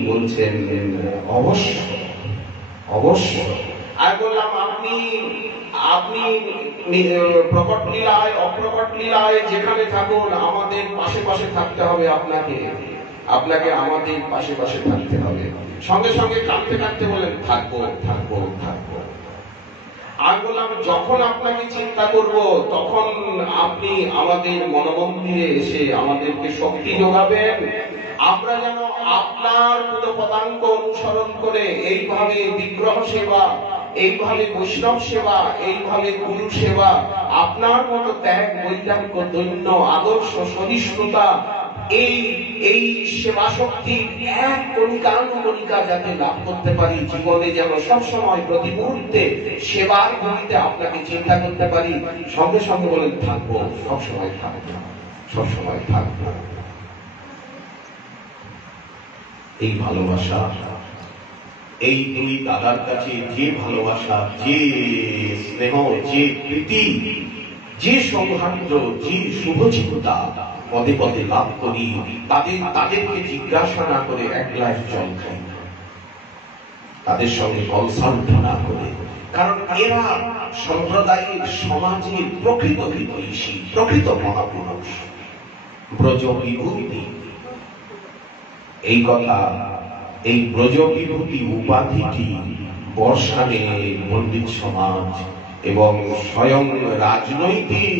বলছেন অবশ্য। আর বললাম, আপনি প্রকট লীলায় অপ্রকট লীলায় যেখানে থাকুন, আমাদের পাশে পাশে থাকতে হবে, আপনাকে আমাদের পাশে পাশে থাকতে হবে। সঙ্গে সঙ্গে কাঁদতে কাঁদতে বলেন, থাকবো। আর বললাম, যখন আপনাকে চিন্তা করব, তখন আপনি আমাদের মনোমন্দিরে এসে আমাদেরকে শক্তি যোগাবেন। আমরা যেন আপনার পদাঙ্ক অনুসরণ করে এইভাবে বিগ্রহ সেবা, এইভাবে বৈষ্ণব সেবা, এইভাবে গুরু সেবা, আপনার মতো ত্যাগ, বৈরাগ্য, দৈন্য, আদর্শ, সহিষ্ণুতা, এই সেবা শক্তি এক কণিকা যাতে লাভ করতে পারি, জীবনে যেন সবসময় প্রতি মুহূর্তে সেবার গতিতে আপনাকে চিন্তা করতে পারি। সঙ্গে সঙ্গে বলেন, থাকবো, সবসময় থাকবো। এই ভালোবাসা, এই দুই দাদার কাছে যে ভালোবাসা, যে স্নেহ, যে প্রীতি, যে সৌহার্দ্য, যে শুভচিন্তা পদে পদে লাভ করি, তাদেরকে জিজ্ঞাসা না করে এক গ্লাস জল খাই, তাদের সঙ্গে কনসাল্ট না করে। কারণ এরা সম্প্রদায়ের, সমাজের প্রকৃত বিদেশী, প্রকৃত মহাপুরুষ, ব্রজ বিভূতি। এই কথা, এই ব্রজ বিভূতি উপাধিটি বর্ষানে পণ্ডিত সমাজ এবং স্বয়ং রাজনৈতিক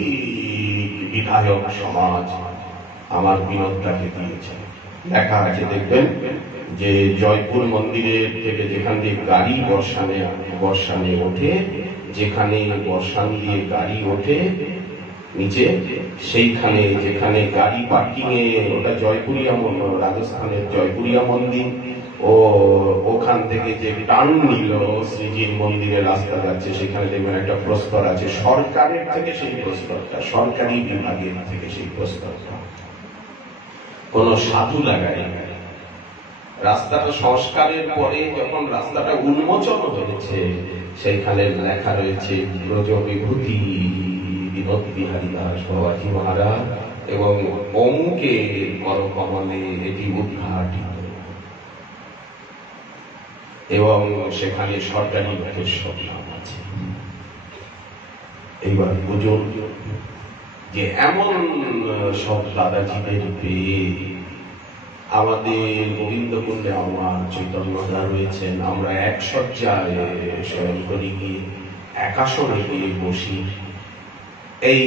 বিধায়ক সমাজ আমার বিনোদটাকে দিয়েছে। লেখা আছে, দেখবেন যে জয়পুর মন্দিরের থেকে যেখান দিয়ে গাড়ি বর্ষানে ওঠে, যেখানে বর্ষান দিয়ে গাড়ি ওঠে নিচে, সেইখানে যেখানে গাড়ি পার্কিং এ, ওটা জয়পুরিয়া, রাজস্থানের জয়পুরিয়া মন্দির, ও ওখান থেকে যে টার্ন নিল শ্রীজির মন্দিরের রাস্তা যাচ্ছে, সেখানে দেখবেন একটা প্রস্তর আছে, সরকারের থেকে সেই প্রস্তরটা, সরকারি বিভাগের থেকে সেই প্রস্তরটা কোন সাধু লাগায়। রাস্তাটা সংস্কারের পরে যখন রাস্তাটা উন্মোচন হয়েছে, সেইখানে লেখা রয়েছে ব্রজ বিভূতি বিনোদ বিহারী দাস বাবাজি মহারাজ এবং অমুকে করকমলে এটি উদ্ঘাটিত। এবং সেখানে সরকারি লোকের সব নাম আছে। এইবার বুঝুন যে এমন সব দাদাজিদের পেয়ে আমাদের গোবিন্দকুণ্ডে আমার চৈতন্যদা রয়েছেন, আমরা এক শয্যায় শয়ন করি গিয়ে একাশনে গিয়ে বসি। এই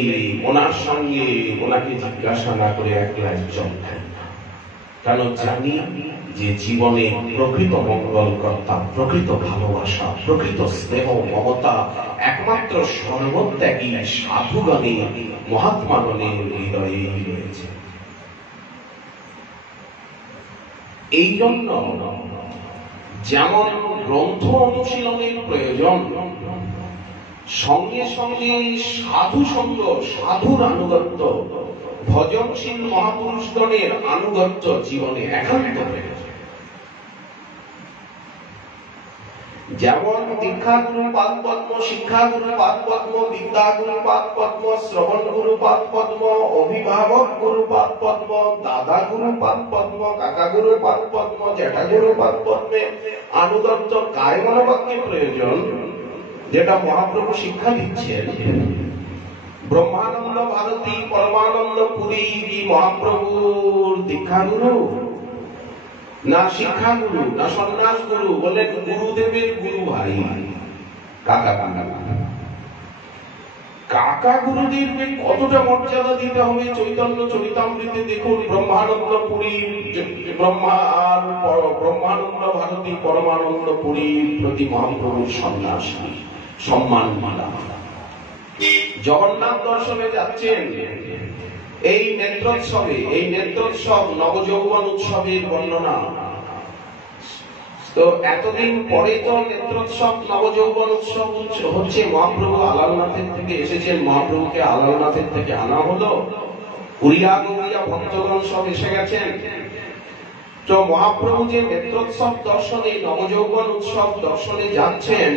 ওনার সঙ্গে ওনাকে জিজ্ঞাসা না করে একলা জল খাই না, কেন জানি যে জীবনে প্রকৃত মঙ্গলকর্তা, প্রকৃত ভালোবাসা, প্রকৃত স্নেহ মমতা একমাত্র সর্বত্যাগী সাধুগণের মহাত্মাগণের হৃদয়ে রয়েছে। এই জন্য যেমন গ্রন্থ অনুশীলনের প্রয়োজন, সঙ্গে সঙ্গে সাধু সঙ্গ, সাধুর আনুগত্য, ভজনশীল মহাপুরুষগণের আনুগত্য জীবনে একান্ত প্রয়োজন। যেমন দীক্ষাগুরু পাদ পদ্ম, শিক্ষাগুরু পাদ পদ্ম, বিদ্যাগুরু পাদ পদ্ম, শ্রবণ গুরু পাদ পদ্ম, অভিভাবক গুরু পাদ পদ্ম, দাদা গুরু পাদ পদ্ম, কাকা গুরু পাদ পদ্ম, জ্যাঠা গুরু পাদ পদ্মে আনুগত্য কায় মনোবাক্যে প্রয়োজন, যেটা মহাপ্রভু শিক্ষা দিচ্ছেন। ব্রহ্মানন্দ ভারতী, পরমানন্দ পুরী কি মহাপ্রভুর দীক্ষাগুরু না শিক্ষাগুরু না সন্ন্যাস গুরু? বলে গুরুদেবের গুরু ভাই কাকা। কাকা গুরুদেবকে কতটা মর্যাদা দিতে হবে চৈতন্য চরিতামৃতে দেখুন। ব্রহ্মানন্দ পুরী, ব্রহ্মানন্দ ভারতী, পরমানন্দ পুরীর প্রতি মহাপ্রভুর সন্ন্যাস সম্মান মালা। জগন্নাথ দর্শনে যাচ্ছেন এই নেত্রোৎসবে, এই নেত্রোৎসব নবযৌবন উৎসবের বর্ণনা। তো এতদিন পরে তো নেত্রোৎসব নবযৌবন উৎসব হচ্ছে। মহাপ্রভু আলালনাথের থেকে এসেছেন, মহাপ্রভুকে আলালনাথের থেকে আনা হলো, উড়িয়া গৌরিয়া ভক্তগণ সব এসে গেছেন। তো মহাপ্রভু যে নেত্রোৎসব দর্শনে, নবযৌবন উৎসব দর্শনে যাচ্ছেন,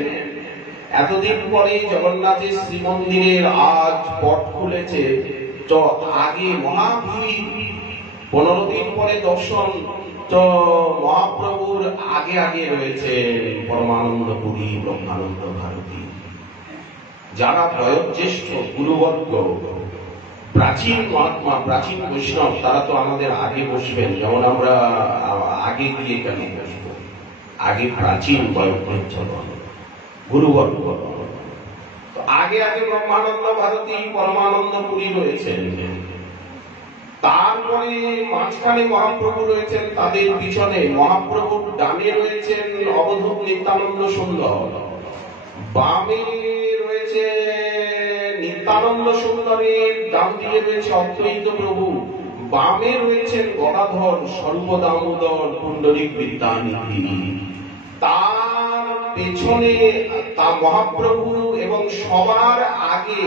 এতদিন পরে জগন্নাথের শ্রীমন্দিরের আজ পট খুলেছে। তো আগে মহাভিড়, 15 দিন পরে দর্শন। তো মহাপ্রভুর আগে আগে রয়েছে পরমানন্দ পুরী, ব্রহ্মানন্দ ভারতী। যারা বয়োজ্যেষ্ঠ গুরুবর্গ, প্রাচীন মহাত্মা, প্রাচীন বৈষ্ণব, তারা তো আমাদের আগে বসবেন। যেমন আমরা আগে গিয়ে কেন বসবো? আগে প্রাচীন বয়োজ্যেষ্ঠগণ গুরুবর্গ। তো আগে আগে ব্রহ্মানন্দ ভারতী, পরমানন্দ পুরী রয়েছেন। তারপরে মাঝখানে মহাপ্রভু রয়েছেন, তাদের পিছনে মহাপ্রভুর ডানে রয়েছেন অবধূত নিত্যানন্দ সুন্দর, বামে রয়েছে নিত্যানন্দ সুন্দরের ডান দিকে রয়েছে অদ্বৈত প্রভু, বামে রয়েছেন গদাধর, সর্বদামোদর, পুণ্ডরিক বিদ্যানিধি। তার পেছনে তা মহাপ্রভু এবং সবার আগে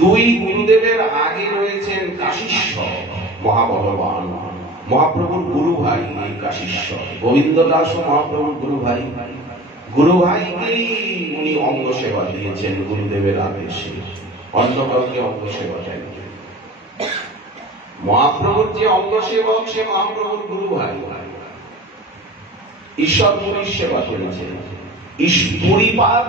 দুই গুরুদেবের আগে রয়েছেন কাশীশ্বর মহাভগবান, মহাপ্রভুর গুরু ভাই। এই কাশীশ্বর গোবিন্দ দাস মহাপ্রভুর গুরু ভাই। গুরু ভাইকেই উনি অঙ্গ সেবা দিয়েছেন গুরুদেবের আদেশে, অন্য কাউকে অঙ্গ সেবা দেন। মহাপ্রভুর যে অঙ্গ সেবক সে মহাপ্রভুর গুরু ভাই। ঈশ্বর পুরীর সেবা করেছেন। পুরীপাদ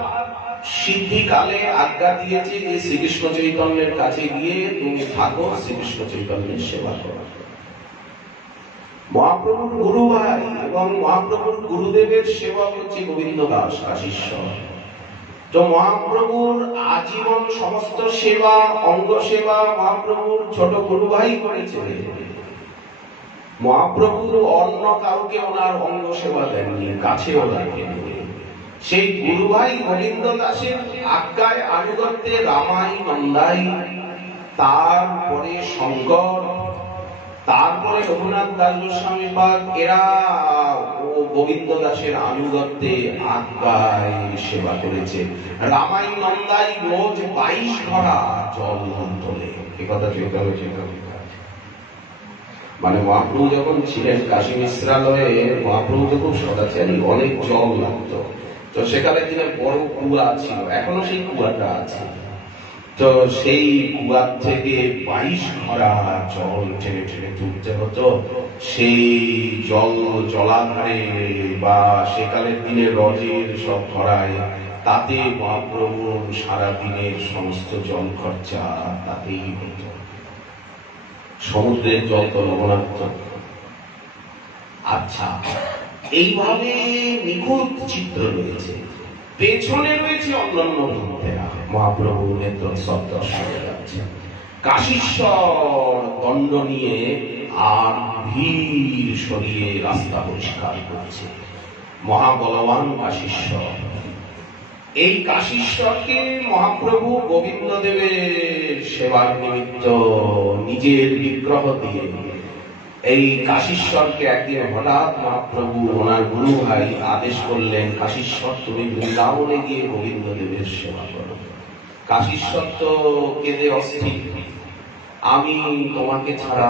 সিদ্ধিকালে আজ্ঞা দিয়েছে যে শ্রীকৃষ্ণ চৈতন্যের কাছে গিয়ে তুমি থাকো, শ্রীকৃষ্ণ চৈতন্যের সেবা করো। মহাপ্রভুর গুরু ভাই এবং মহাপ্রভুর গুরুদেবের সেবা হচ্ছে গোবিন্দ দাস কাশীশ্বর। তো মহাপ্রভুর আজীবন সমস্ত সেবা, অঙ্গ সেবা মহাপ্রভুর ছোট গুরু ভাই করেছে। মহাপ্রভু অন্য কাউকে ওনার অঙ্গ সেবা দেননি, কাছেও রাখেননি। সেই গুরু ভাই গোবিন্দ দাসের আজ্ঞায় আনুগত্যে রামাই, নন্দাই, তারপরে শঙ্কর, তারপরে রঘুনাথ দাস গোস্বামী পাদ, এরা গোবিন্দ দাসের আনুগত্যে আজ্ঞায় সেবা করেছে। রামাই নন্দাই রোজ 22 ঘড়া জল তোলে। একথা চৈতন্য চৈতন্য মানে মহাপ্রভু যখন ছিলেন কাশী মিশ্রালয়ে, মহাপ্রভু যখন সদাচারী, অনেক জল লাগতো। তো সেখানে দিনে বড় কুয়া ছিল, এখনো সেই কুয়াটা আছে। তো সেই কুয়ার থেকে 22 ঘড়া জল টেনে টেনে তুলতে হতো। সেই জলাধারে বা সেকালের দিনে রজের সব ঘড়ায়, তাতে মহাপ্রভুর সারাদিনের সমস্ত জল খরচা তাতেই হতো। সমুদ্রের জল তো লবণাক্ত। আচ্ছা, এইভাবে নিখুঁত চিত্র রয়েছে। পেছনে রয়েছে অন্যান্য ভক্তেরা, মহাপ্রভু নেত্রোৎসব দর্শনে যাচ্ছে। কাশীশ্বর দণ্ড নিয়ে আর ভিড় সরিয়ে রাস্তা পরিষ্কার করছে। মহাবলবান কাশীশ্বর। এই কাশীশ্বরকে মহাপ্রভু গোবিন্দ দেবের সেবার নিমিত্ত নিজের বিগ্রহ দিয়ে, এই কাশীশ্বরকে একদিন হঠাৎ মহাপ্রভু ওনার গুরু ভাই আদেশ করলেন, কাশীশ্বর তুমি বৃন্দাবনে গিয়ে গোবিন্দ দেবের সেবা করো। কাশীশ্বর তো কেঁদে অস্থির, আমি তোমাকে ছাড়া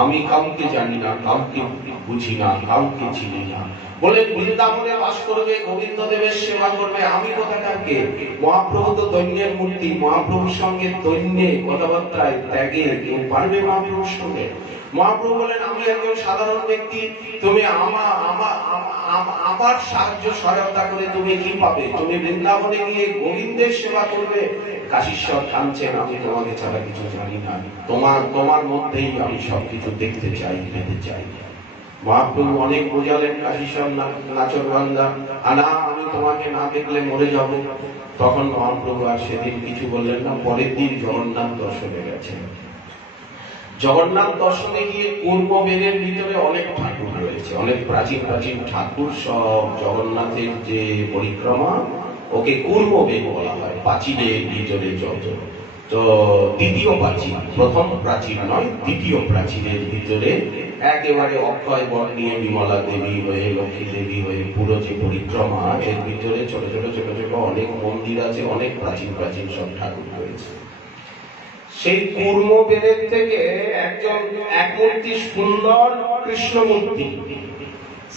আমি কাউকে জানি না, কাউকে বুঝি না, কাউকে চিনি না। বলে বৃন্দাবনে বাস করবে, গোবিন্দ দেবের সেবা করবে, আমি কোথাকারকে? মহাপ্রভু তো দৈন্যের মূর্তি, মহাপ্রভুর সঙ্গে দৈন্যে কথাবার্তায় ত্যাগে কেউ পারবে মহাপ্রভুর সঙ্গে? মহাপ্রভু বলেন, আমি একজন সাধারণ ব্যক্তি, তুমি আমার সাহায্য সহায়তা করে তুমি কি পাবে? তুমি বৃন্দাবনে গিয়ে গোবিন্দের সেবা করবে। কাশীশ্বর কাঁদছেন, আমি তোমাকে ছাড়া কিছু জানি না, তোমার মধ্যেই আমি সবকিছু দেখতে চাই, পেতে চাই। মহাপ্রভু অনেক বোঝালেন, কাশীশ্বর নাচর বান্দা, আনা আমি তোমাকে না দেখলে মরে যাব। তখন মহাপ্রভু আর সেদিন কিছু বললেন না। পরের দিন জগন্নাথ দর্শনে গেছেন। জগন্নাথ দর্শনে গিয়ে পূর্ববেদের ভিতরে অনেক ঠাকুর রয়েছে, অনেক প্রাচীন প্রাচীন ঠাকুর। সব জগন্নাথের যে পরিক্রমা, ওকে কুর্মবেগ বলা হয়। প্রাচীরের ভিতরে যত, তো দ্বিতীয় প্রাচীর, প্রথম প্রাচীর নয়, দ্বিতীয় প্রাচীরের ভিতরে একেবারে অক্ষয় বর নিয়ে বিমলা দেবী হয়ে, লক্ষ্মী দেবী হয়ে পুরো যে পরিক্রমা, এর ভিতরে ছোট ছোট ছোট ছোট অনেক মন্দির আছে, অনেক প্রাচীন প্রাচীন সব ঠাকুর রয়েছে। সেই কুর্মবেদের থেকে এক মূর্তি, সুন্দর কৃষ্ণমূর্তি,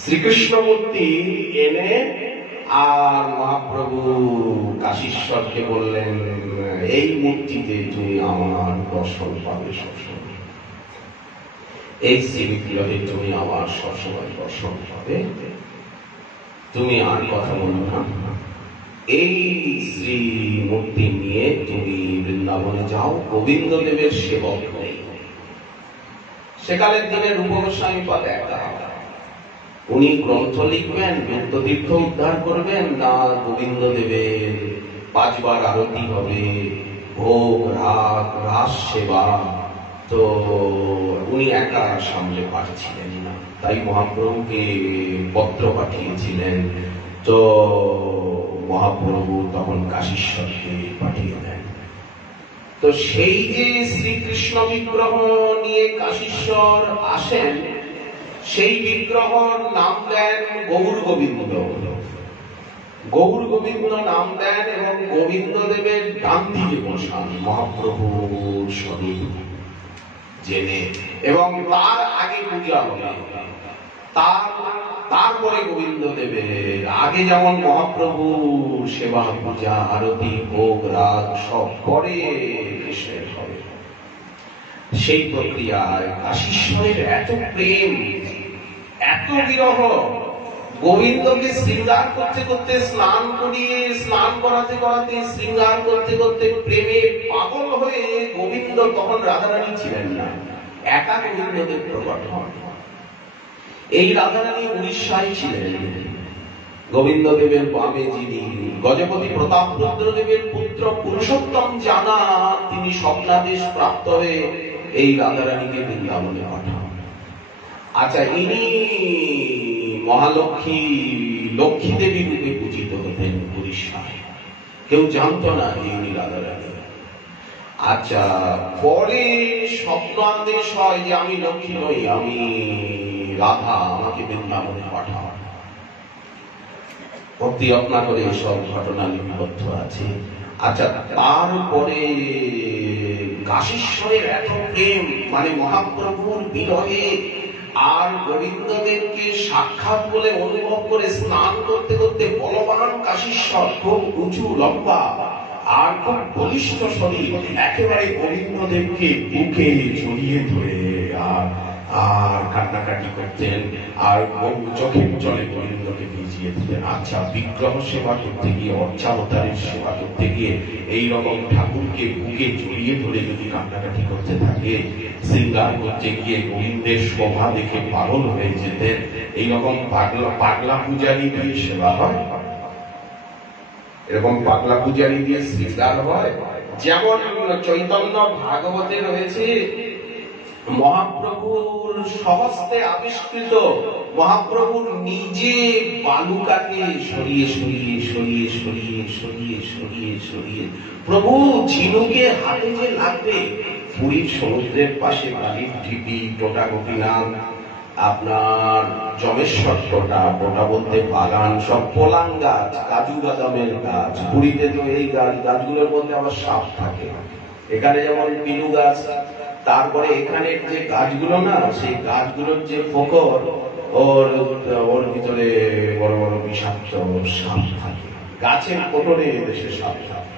শ্রীকৃষ্ণ মূর্তি এনে আর মহাপ্রভু কাশীশ্বরকে বললেন, এই মূর্তিতে তুমি আমার দর্শন পাবে সবসময়, এই শ্রীবিগ্রহে তুমি আমার সবসময় দর্শন পাবে, তুমি আর কথা বলো না। এই শ্রী মূর্তি নিয়ে তুমি বৃন্দাবনে যাও, গোবিন্দ দেবের সেবক নেই। সেকালের দিনে রূপ গোস্বামী পদ একা, উনি গ্রন্থ লিখবেন, বুদ্ধতীর্থ উদ্ধার করবেন, না গোবিন্দ দেবের 5 বার আরতি হবে, ভোগ রাগ রাস সেবা, তো উনি একা সামলে পারছিলেন না। তাই মহাপ্রভুকে পত্র পাঠিয়েছিলেন। তো মহাপ্রভু তখন কাশীশ্বরকে পাঠিয়ে দেন। তো সেই যে শ্রীকৃষ্ণ বিগ্রহ নিয়ে কাশীশ্বর আসেন, সেই বিগ্রহর নাম দেন গৌর গোবিন্দ। গৌর গোবিন্দ নাম দেন এবং গোবিন্দ দেবের ডান দিকে বসান মহাপ্রভুর স্বরূপ জেনে, এবং তার আগে পূজা হবে। তারপরে গোবিন্দ দেবের আগে যেমন মহাপ্রভু সেবা পূজা আরতি ভোগ রাগ সব পরে কৃষ্ণের হবে। সেই প্রক্রিয়ায় কাশীশ্বরের এত প্রেম, এত বিরহ, গোবিন্দকে শৃঙ্গার করতে করতে, স্নান করিয়ে, স্নান করাতে করাতে, শৃঙ্গার করতে করতে প্রেমে পাগল হয়ে গোবিন্দ তখন রাধারানী ছিলেন না, একা গোবিন্দদেব প্রকট হন। এই রাধারানী উড়িষ্যায় ছিলেন। গোবিন্দ দেবের বামে যিনি, গজপতি প্রতাপ রুদ্রদেবের পুত্র পুরুষোত্তম জানা, তিনি স্বপ্নাদেশ প্রাপ্ত হয়ে এই রাধারানীকে বৃন্দাবনে পাঠান। আচ্ছা, ইনি মহালক্ষ্মী, লক্ষ্মী দেবী রূপে পূজিত হতেন উড়িষ্যায়, কেউ জানত না যে ইনি রাধারানী। আচ্ছা, পরে স্বপ্ন আদেশ হয় যে আমি লক্ষ্মী নই, আমি রাধা, আমাকে বৃন্দাবনে পাঠাও। ভক্তি রত্না করে সব ঘটনা লিপিবদ্ধ আছে। আচ্ছা, তারপরে কাশীশ্বরের এত প্রেম, মানে মহাপ্রভুর বিরহে আর গোবিন্দদেবকে সাক্ষাৎ বলে অনুভব করে স্নান করতে করতে বলবান কাশীশ্বর, খুব উঁচু লম্বা, আর খুব বলিষ্ঠ শরীর, একেবারে গোবিন্দদেবকে বুকে জড়িয়ে ধরে আর আর কান্নাকাটি করতেন, আর চোখের জলে গোবিন্দকে ভিজিয়ে দিতেন। আচ্ছা, বিগ্রহ সেবা করতে গিয়ে, অর্চাবতারের সেবা করতে গিয়ে এইরকম ঠাকুরকে বুকে জড়িয়ে ধরে যদি কান্নাকাটি করতে থাকে, শৃঙ্গার করতে গিয়ে গোবিন্দের শোভা দেখে পাগল হয়ে যেতেন, এইরকম পাগলা পূজারী দিয়ে সেবা হয়? এরকম পাগলা পূজারী দিয়ে শৃঙ্গার হয়? যেমন চৈতন্য ভাগবতে রয়েছে, মহাপ্রভুর স্বহস্তে আবিষ্কৃত, মহাপ্রভুর নিজে বালুকাকে সরিয়ে সরিয়ে সরিয়ে সরিয়ে সরিয়ে সরিয়ে সরিয়ে প্রভু ঝিনুকে হাতে যে লাগবে, পুরীর সমুদ্রের পাশে বালির ঢিপি, টোটা গোপীনাথ, আপনার জমেশ্বর টোটা, টোটা বলতে বাগান, সব পোলাং গাছ, কাজু বাদামের গাছ। পুরীতে তো এই গাছগুলোর মধ্যে আবার সাপ থাকে, এখানে যেমন পিলু গাছ। তারপরে এখানে যে গাছগুলো না, সেই গাছগুলোর যে ফোকর, ওর ভিতরে বড় বড় বিষাক্ত সাপ থাকে, গাছের কোটরে দেশে সাপ থাকে।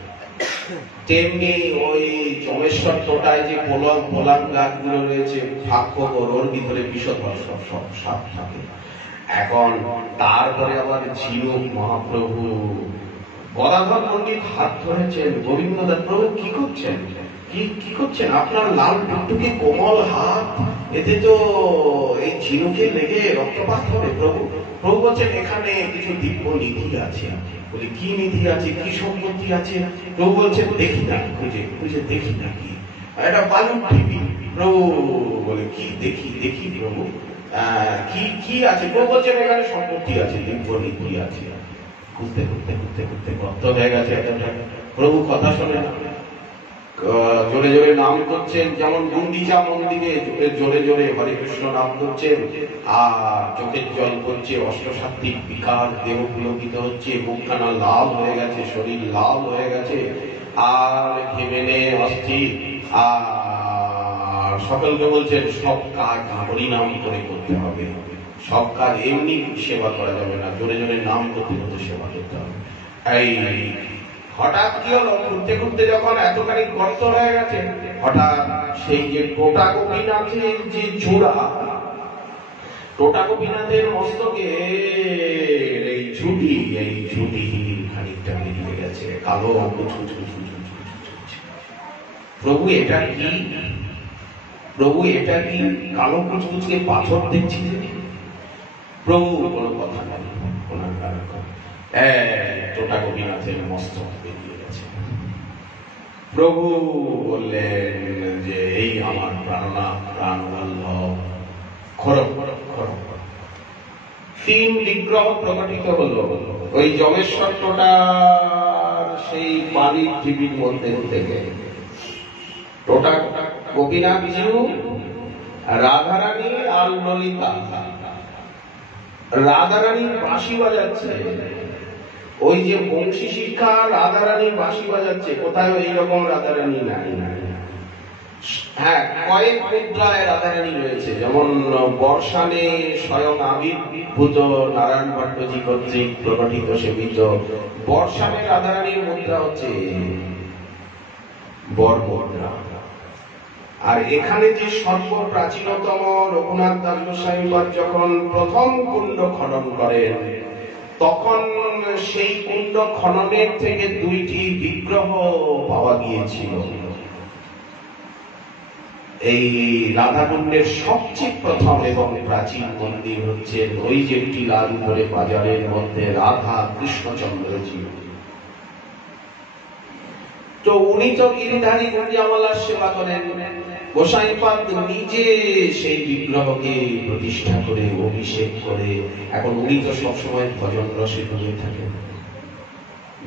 তেমনি ওই জমেশ্বর টোটায় যে পোলাং গাছগুলো রয়েছে, ফাঁকর, ওর ভিতরে বিষধর সব সাপ থাকে। এখন তারপরে আবার ঝিনুক, মহাপ্রভু গদাধর পণ্ডিত হাত ধরেছেন, গোবিন্দদাস, প্রভু কি করছেন, কি করছেন? আপনার লাল টুকটুকি কোমল হাত, এতে তো এই ঝিনুকে লেগে রক্তপাত হবে। প্রভু বলছেন, এখানে কিছু দিব্য নিধি আছে। বলি, কি নিধি আছে, কি সম্পত্তি আছে? প্রভু বলছেন, দেখি না, খুঁজে দেখি না। কি এটা বালুর ঢিপি। প্রভু বলে, কি দেখি প্রভু, কি আছে? প্রভু বলছেন, এখানে সম্পত্তি আছে, দিব্য নিধি আছে। ঘুরতে ঘুরতে ঘুরতে ঘুরতে গর্ত হয়ে গেছে। প্রভু কথা শোনে না, জোরে জোরে নাম করছেন, যেমন গুন্ডিচা মন্দিরে জোরে জোরে হরে কৃষ্ণ নাম করছেন, আর চোখের জল করছে, অষ্টসাত্ত্বিক বিকার, দেহ পুলকিত হচ্ছে, মুখখানা লাল হয়ে গেছে, শরীর লাল হয়ে গেছে, আর ঘেমেনে অস্থির। আর সকলকে বলছেন, সব কাজ হরিনাম করে করতে হবে, সব কাজ এমনি সেবা করা যাবে না, জোরে জোরে নাম করতে করতে সেবা করতে হবে। এই হঠাৎ কি হলো, ঘুরতে ঘুরতে যখন এতখানি গর্ত হয়ে গেছে, হঠাৎ সেই যে টোটা গোপীনাথের যে জোড়া, টোটা গোপীনাথের মস্তকে এই ঝুটি খানিকটা বেরিয়ে গেছে, কালো। প্রভু এটা কি? প্রভু এটা কি? কালো কুচকুচকে পাথর দেখছি। প্রভু কোনো কথা নাই, ওনার কারণ টোটা গোপীনাথের মস্তক বেরিয়ে গেছে। প্রভু বললেন যে, এই আমার প্রাণ বল্লভ, খরক তিন বিগ্রহ প্রকটিত হলো ওই জমেশ্বর টোটার সেই পানির ঢিপির মধ্যে থেকে। টোটা গোপীনাথ জিউ, রাধারানী আর ললিতা। রাধারানী বাঁশি বাজাচ্ছে, ওই যে বংশী শিক্ষা, রাধারানী বাঁশি বাজাচ্ছে। কোথায় এইরকম রাধারানী নাই। হ্যাঁ, কয়েক মুদ্রায় রাধারানী রয়েছে, যেমন বর্ষানে স্বয়ং আবির্ভূত নারায়ণ ভট্টজি কর্তৃক প্রকটিত সেবিত বর্ষানে রাধারানীর মুদ্রা হচ্ছে বর মুদ্রা। আর এখানে যে সর্বপ্রাচীনতম রঘুনাথ দাস গোস্বামীপাদ যখন প্রথম কুণ্ড খনন করেন, তখন সেই কুণ্ড খননের থেকে দুইটি বিগ্রহ পাওয়া গিয়েছিল। এই রাধাকুণ্ডের সবচেয়ে প্রথম এবং প্রাচীন মন্দির হচ্ছে ওই যে টিলার উপরে বাজারের মধ্যে রাধা কৃষ্ণচন্দ্রজি। তো উনি তো গিরিধারী গুঞ্জামালার সেবা করেন। গোসাইপাদ নিজে সেই বিগ্রহকে প্রতিষ্ঠা করে, অভিষেক করে, এখন উনি তো সবসময় ভজন রসে ডুবে থাকেন।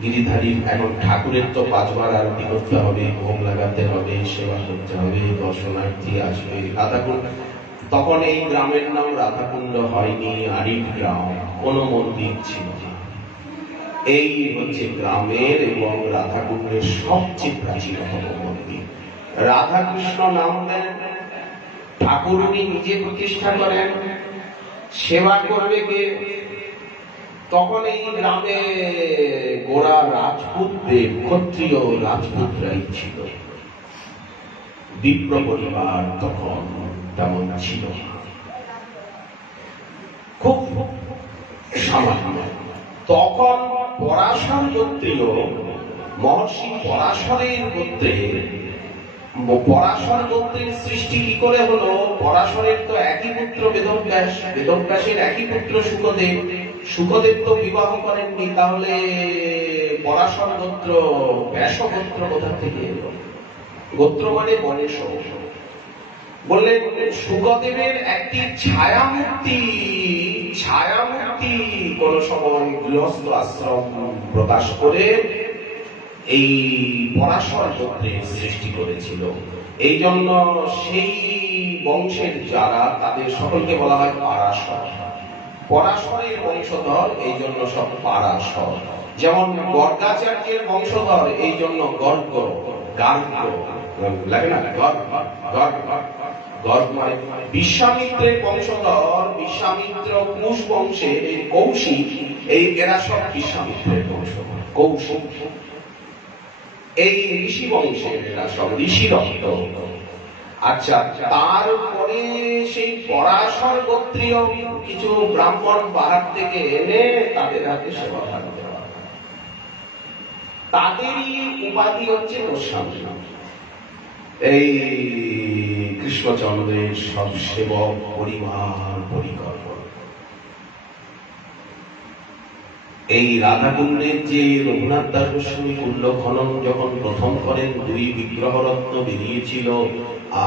গিরিধারী এখন ঠাকুরের তো 5 বার আরতি করতে হবে, ভোগ লাগাতে হবে, সেবা করতে হবে, দর্শনার্থী আসবে। রাধাকুণ্ড, তখন এই গ্রামের নাম রাধাকুণ্ড হয়নি, আরিফ গ্রাম, কোন মন্দির ছিল না। এই হচ্ছে গ্রামের এবং রাধাকুণ্ডের সবচেয়ে প্রাচীনতম মন্দির। রাধাকৃষ্ণ নাম দেন, ঠাকুর উনি নিজে প্রতিষ্ঠা করেন। সেবা করবে কে? তখন এই গ্রামে গোড়া রাজপুতদের ক্ষত্রিয় রাজপুতরাই ছিল, বিপ্র পরিবার তখন তেমন ছিল খুব সামান্য। তখন পরাশর গোত্রীয় মহর্ষি পরাশরের গোত্রে, পরাশর গোত্রের সৃষ্টি কি করে হলো? পরাশরের তো একই পুত্র বেদব্যাস, বেদব্যাসের একই পুত্র সুখদেব, সুখদেব তো বিবাহ করেননি, তাহলে পরাশর গোত্র ব্যাস গোত্র কোথা থেকে এলো? গোত্র মানে বনেশ। বললেন সুখদেবের একটি ছায়ামূর্তি কোন সময় গৃহস্থ আশ্রম প্রকাশ করে এই পরাশর গোত্রের সৃষ্টি করেছিল। এই জন্য সেই বংশের যারা, তাদের সকলকে বলা হয় পারাশর। পরাশরের বংশধর, এই জন্য সব পারাশর। যেমন গর্গাচার্যের বংশধর, এই জন্য গর্গ, গার্গ লাগে না, বিশ্বামিত্রের বংশধর, বিশ্বামিত্র কুশ বংশের কৌশিক, এই এরা সব বিশ্বামিত্রের বংশধর। কৌশিক এই ঋষি বংশের, এরা সব ঋষি রক্ত। আচ্ছা, তারপরে সেই পরাশর গোত্রীয় কিছু ব্রাহ্মণ পাহাড় থেকে এনে তাদের হাতে সেবা ভাগ দেওয়া, তাদেরই উপাধি হচ্ছে গোস্বামী। এই কৃষ্ণচন্দ্রের সব সেবক পরিবার পরিকল্পনা। এই রাধাকুণ্ডের যে রঘুনাথ দাস গোস্বামী কুণ্ড খনন যখন প্রথম করেন, 2 বিগ্রহরত্ন বেরিয়েছিল,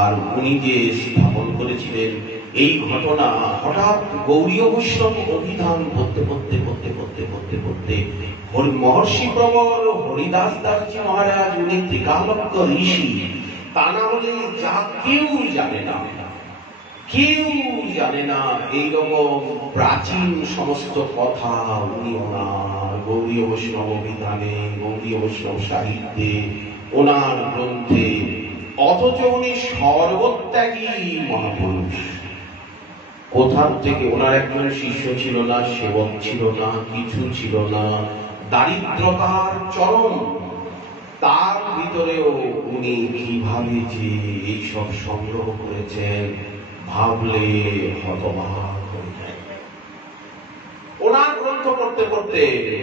আর উনি যে স্থাপন করেছিলেন, এই ঘটনা হঠাৎ গৌড়ীয় বৈষ্ণব অভিধান পড়তে মহর্ষি প্রবর হরিদাস দাসজি মহারাজ, উনি ত্রিকালজ্ঞ ঋষি, তা না হলে যা কেউ জানে না এইরকম প্রাচীন সমস্ত কথা উনি ওনার গৌড়ীয় বৈষ্ণব অভিধানে, গৌড়ীয় বৈষ্ণব সাহিত্যে, ওনার গ্রন্থে, অথচ উনি সর্বত্যাগী মহাপুরুষ। কোথা থেকে? ওনার একজন শিষ্য ছিল না, সেবক ছিল না, কিছু ছিল না, দারিদ্রতার চরম। তার ভিতরেও উনি কিভাবে যে এইসব সংগ্রহ করেছেন, ভাবলে হতবাক হয়ে যায়। ওনার গ্রন্থ পড়তে পড়তে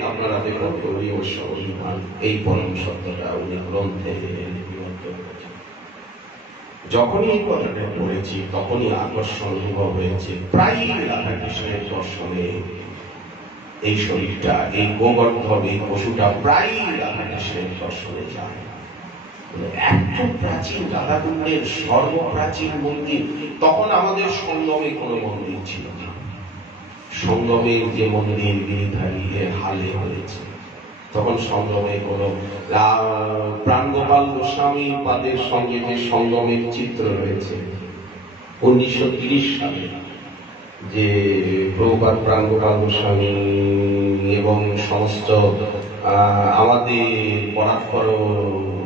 আপনারা দেখুন, গৌড়ীয় বৈষ্ণব অভিধান, এই পরম সত্যটা উনি গ্রন্থে লিপিবদ্ধ করেছেন। যখনই এই কথাটা পড়েছি, তখনই আকর্ষণ অনুভব হয়েছে। প্রায় রাধাকৃষ্ণের দর্শনে এই শরীরটা, এই গোবর্ধব, এই পশুটা প্রায় রাধাকৃষ্ণের দর্শনে যায়। এত প্রাচীন রাধাকুণ্ডের সর্বপ্রাচীন মন্দির। তখন আমাদের সঙ্গমে কোনো মন্দির ছিল না। সঙ্গমের যে মন্দির গিরিধারী হালে হয়েছে, তখন সঙ্গমে কোনো প্রাণগোপাল গোস্বামী পাদের সঙ্গে যে সঙ্গমের চিত্র রয়েছে 1930 সালে, যে প্রভুপাদ প্রাণগোপাল গোস্বামী এবং সমস্ত আমাদের পরাৎপর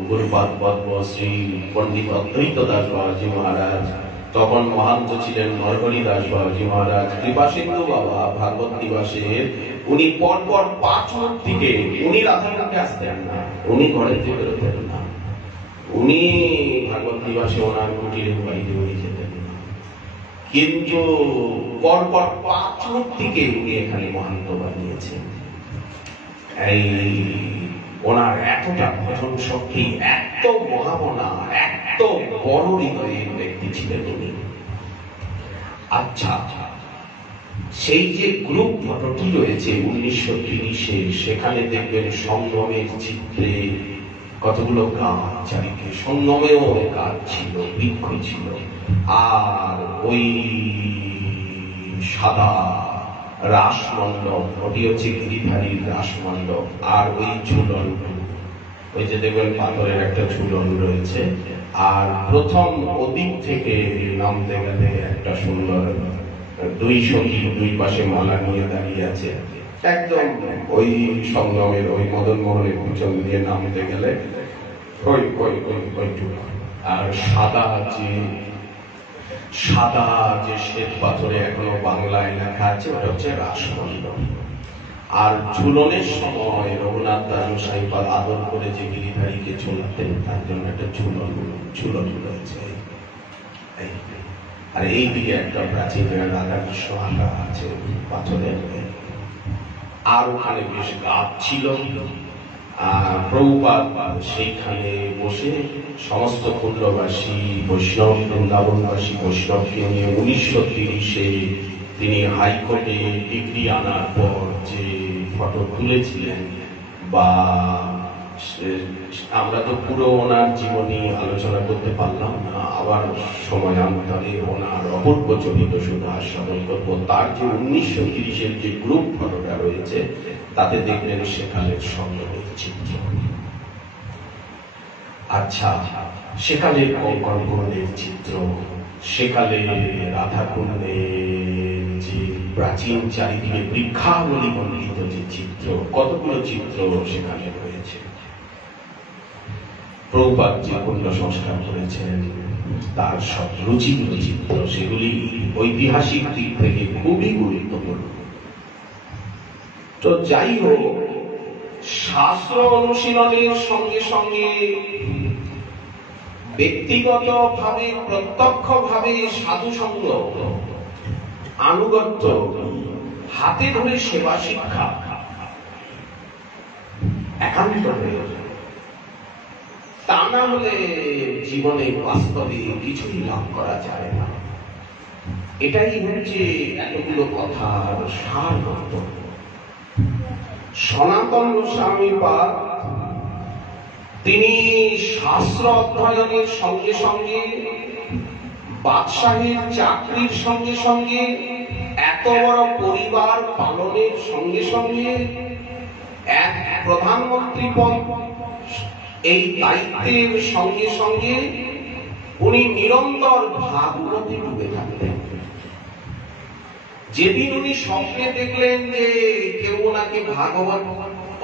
গুরুপাদ পদ্মশ্রী পণ্ডিত অদ্বৈত দাস বাবাজি মহারাজ, তখন মহান্ত ছিলেন নরহরি দাস বাবাজি মহারাজ, কৃপাসিন্ধু বাবা ভাগবত নিবাসের, উনি পরপর 5 মূর্তিকে, উনি রাধাকুণ্ডে আসতেন না, উনি ঘরের থেকে বেরোতেন না, উনি ভাগবত নিবাসে ওনার কুটিরের বাড়িতে উনি যেতেন না, কিন্তু পরপর 5 মূর্তিকে উনি এখানে মহান্ত বানিয়েছেন। এই ওনার এতটা ভজন শক্তি, এত মহামনা, এত বড় হৃদয়ের ব্যক্তি ছিলেন উনি। আচ্ছা, সেই যে গ্রুপ ফটোটি রয়েছে 1930-এ, সেখানে দেখবেন সঙ্গমের চিত্রে কতগুলো গাছ, চারিদিকে সঙ্গমেও গাছ ছিল, বৃক্ষ ছিল, আর ওই সাদা রাসমণ্ডপ, ওটি হচ্ছে গিরিধারীর রাসমণ্ডপ, আর ওই ঝুলন, ওই যে দেখবেন পাথরের একটা ঝুলন রয়েছে, আর প্রথম ওদিক থেকে নামতে গেলে একটা সুন্দর 2 সখী 2 পাশে মালা নিয়ে দাঁড়িয়ে আছে, একদম ওই সঙ্গমের ওই মদন মোহনের পিছন দিয়ে নামতে গেলে ওইটুকু। আর সাদা যে শ্বেত পাথরে এখনো বাংলায় লেখা আছে, ওটা হচ্ছে রাসমণ্ডপ। আর ঝুলনের সময় রঘুনাথ দাস সাইপাল আদর করে যে গিরিধারীকে ঝোলাতেন তার জন্য একটা ঝুলন রয়েছে। আর এই দিকে একটা প্রাচীন রাধাকৃষ্ণ আঁকা আছে পাথরের, আর ওখানে বেশ গাছ ছিল। প্রভুপাদ সেইখানে বসে সমস্ত কুণ্ডবাসী বৈষ্ণব, বৃন্দাবনবাসী বৈষ্ণবকে নিয়ে 1930-এ তিনি হাইকোর্টে ডিগ্রি আনার পর যে ফটো তুলেছিলেন, বা আমরা তো পুরো ওনার জীবনী আলোচনা করতে পারলাম না, আবার সময়ান্তরে ওনার অপূর্ব চরিত শুধু আস্বাদন করব। তার যে 1930-এর যে গ্রুপ ফটোটা রয়েছে তাতে দেখবেন সেকালের সংগ্রহের চিত্র। আচ্ছা, সেকালের কঙ্কণের চিত্র, সেকালে রাধাকুণ্ডের যে প্রাচীন চারিদিকে বৃক্ষাবলী মণ্ডিত যে চিত্র, কতগুলো চিত্র সেখানে রয়েছে। প্রভুপাদ যে কুণ্ড সংস্কার করেছেন তার সব রুচির চিত্র, সেগুলি ঐতিহাসিক দিক থেকে খুবই গুরুত্বপূর্ণ। তো যাই হোক, শাস্ত্র অনুশীলনের সঙ্গে সঙ্গে ব্যক্তিগত ভাবে প্রত্যক্ষ ভাবে সাধু সঙ্গ, আনুগত্য, হাতে ধরে সেবা শিক্ষা একান্ত প্রয়োজন। তা না হলে জীবনে বাস্তবে কিছুই লাভ করা যায় না। এটাই হচ্ছে এতগুলো কথার সার বক্তব্য। সনাতন গোস্বামীপাদ তিনি শাস্ত্র অধ্যয়নের সঙ্গে সঙ্গে, বাদশাহের চাকরির সঙ্গে সঙ্গে, এত বড় পরিবার পালনের সঙ্গে সঙ্গে, এক প্রধানমন্ত্রী পদ এই দায়িত্বের সঙ্গে সঙ্গে উনি নিরন্তর ভাগবতে ডুবে থাকতেন। যেদিন উনি স্বপ্নে দেখলেন যে কেউ ওনাকে ভাগবত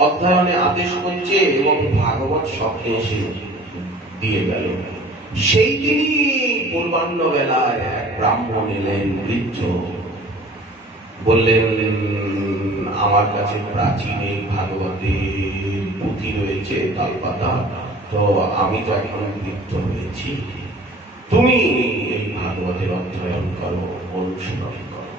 অধ্যয়নে আদেশ করছে এবং ভাগবত স্বপ্নে এসে দিয়ে গেল, সেই দিনই পূর্বাহ্ন বেলায় এক ব্রাহ্মণ এলেন, বৃদ্ধ, বললেন আমার কাছে প্রাচীন এই ভাগবতের পুঁথি রয়েছে, তালপাতা, তো আমি তো এখন বৃদ্ধ হয়েছি, তুমি এই ভাগবতের অধ্যয়ন করো, অনুশীলন করো।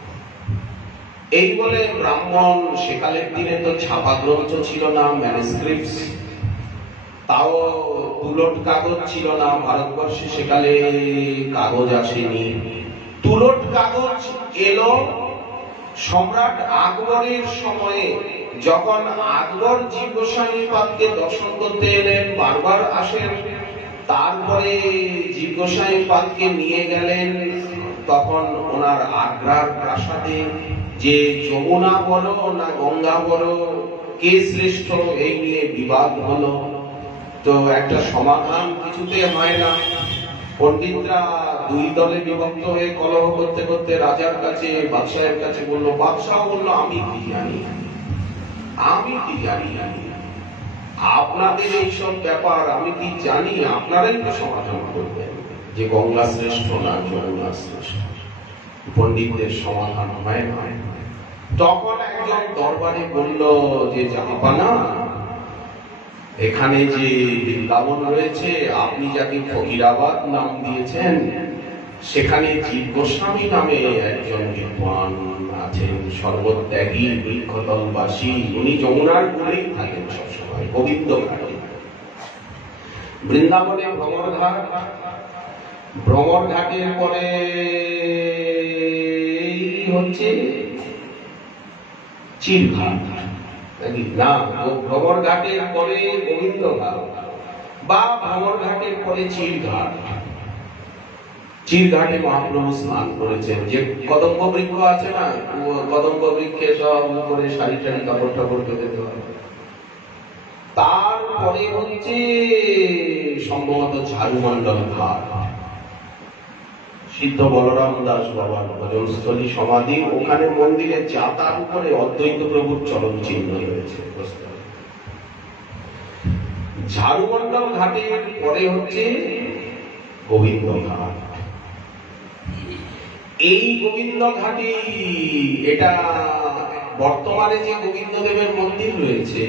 এই বলে ব্রাহ্মণ, সেকালের দিনে তো ছাপা গ্রন্থ ছিল না, ম্যানুস্ক্রিপ্টস, তাও তুলট কাগজ ছিল না ভারতবর্ষে, সেকালে কাগজ আসেনি। তুলট কাগজ এলো সম্রাট আকবরের সময়ে, যখন আকবর জীব গোস্বামীপাদকে দর্শন করতে এলেন, বারবার আসেন, তারপরে জীব গোস্বামীপাদকে নিয়ে গেলেন, তখন ওনার আগ্রার প্রাসাদে যে যমুনা বলো না গঙ্গা বলো, কে শ্রেষ্ঠ, এই নিয়ে বিবাদ হলো। তো একটা সমাধান কিছুতে হয় না। পণ্ডিতরা দুই দলে বিভক্ত হয়ে কলহ করতে করতে রাজার কাছে, বাদশাহের কাছে বললো, বাদশাহ বললো আমি কি জানি, আমি কি জানি, আপনাদের এইসব ব্যাপার আমি কি জানি, আপনারাই তো সমাধান করবেন যে গঙ্গা শ্রেষ্ঠ না যমুনা শ্রেষ্ঠ। পণ্ডিতদের সমাধান হয় না। তখন একজন দরবারে বলল যে জাহাপানা, এখানে যে বৃন্দাবন রয়েছে, আপনি যাকে ফকিরাবাদ নাম দিয়েছেন, সেখানে জীব গোস্বামী নামে একজন বিদ্বান আছেন, সর্বত্যাগী, বৃক্ষতলবাসী, উনি যমুনার কূলেই থাকেন সবসময়, গোবিন্দ ঘাটে। বৃন্দাবনে ভ্রমর ঘাটের পরে হচ্ছে চিরঘাট, না, ভ্রমর ঘাটের পরে গোবিন্দ ঘাট, বা ভ্রমর ঘাটের পরে চিরঘাট। চিরঘাটে মহাপ্রভু স্নান করেছেন। যে কদম্ব বৃক্ষ আছে না, কদম্ব বৃক্ষে সব উপরে শাড়ি টাড়ি কাপড় টাপড় পেতে দেওয়া। তারপরে হচ্ছে সম্ভবত ঝাড়ুমন্ডল ঘাট, সিদ্ধ বলরাম দাস বাবার ভজনস্থলী সমাধি, ওখানে মন্দিরে যাতার উপরে অদ্বৈত প্রভুর চরণ চিহ্ন রয়েছে। ঝাড়ুমন্ডল ঘাটের পরে হচ্ছে গোবিন্দ ঘাট। এই গোবিন্দ ঘাটে এটা বর্তমানে যে গোবিন্দদেবের মন্দির রয়েছে,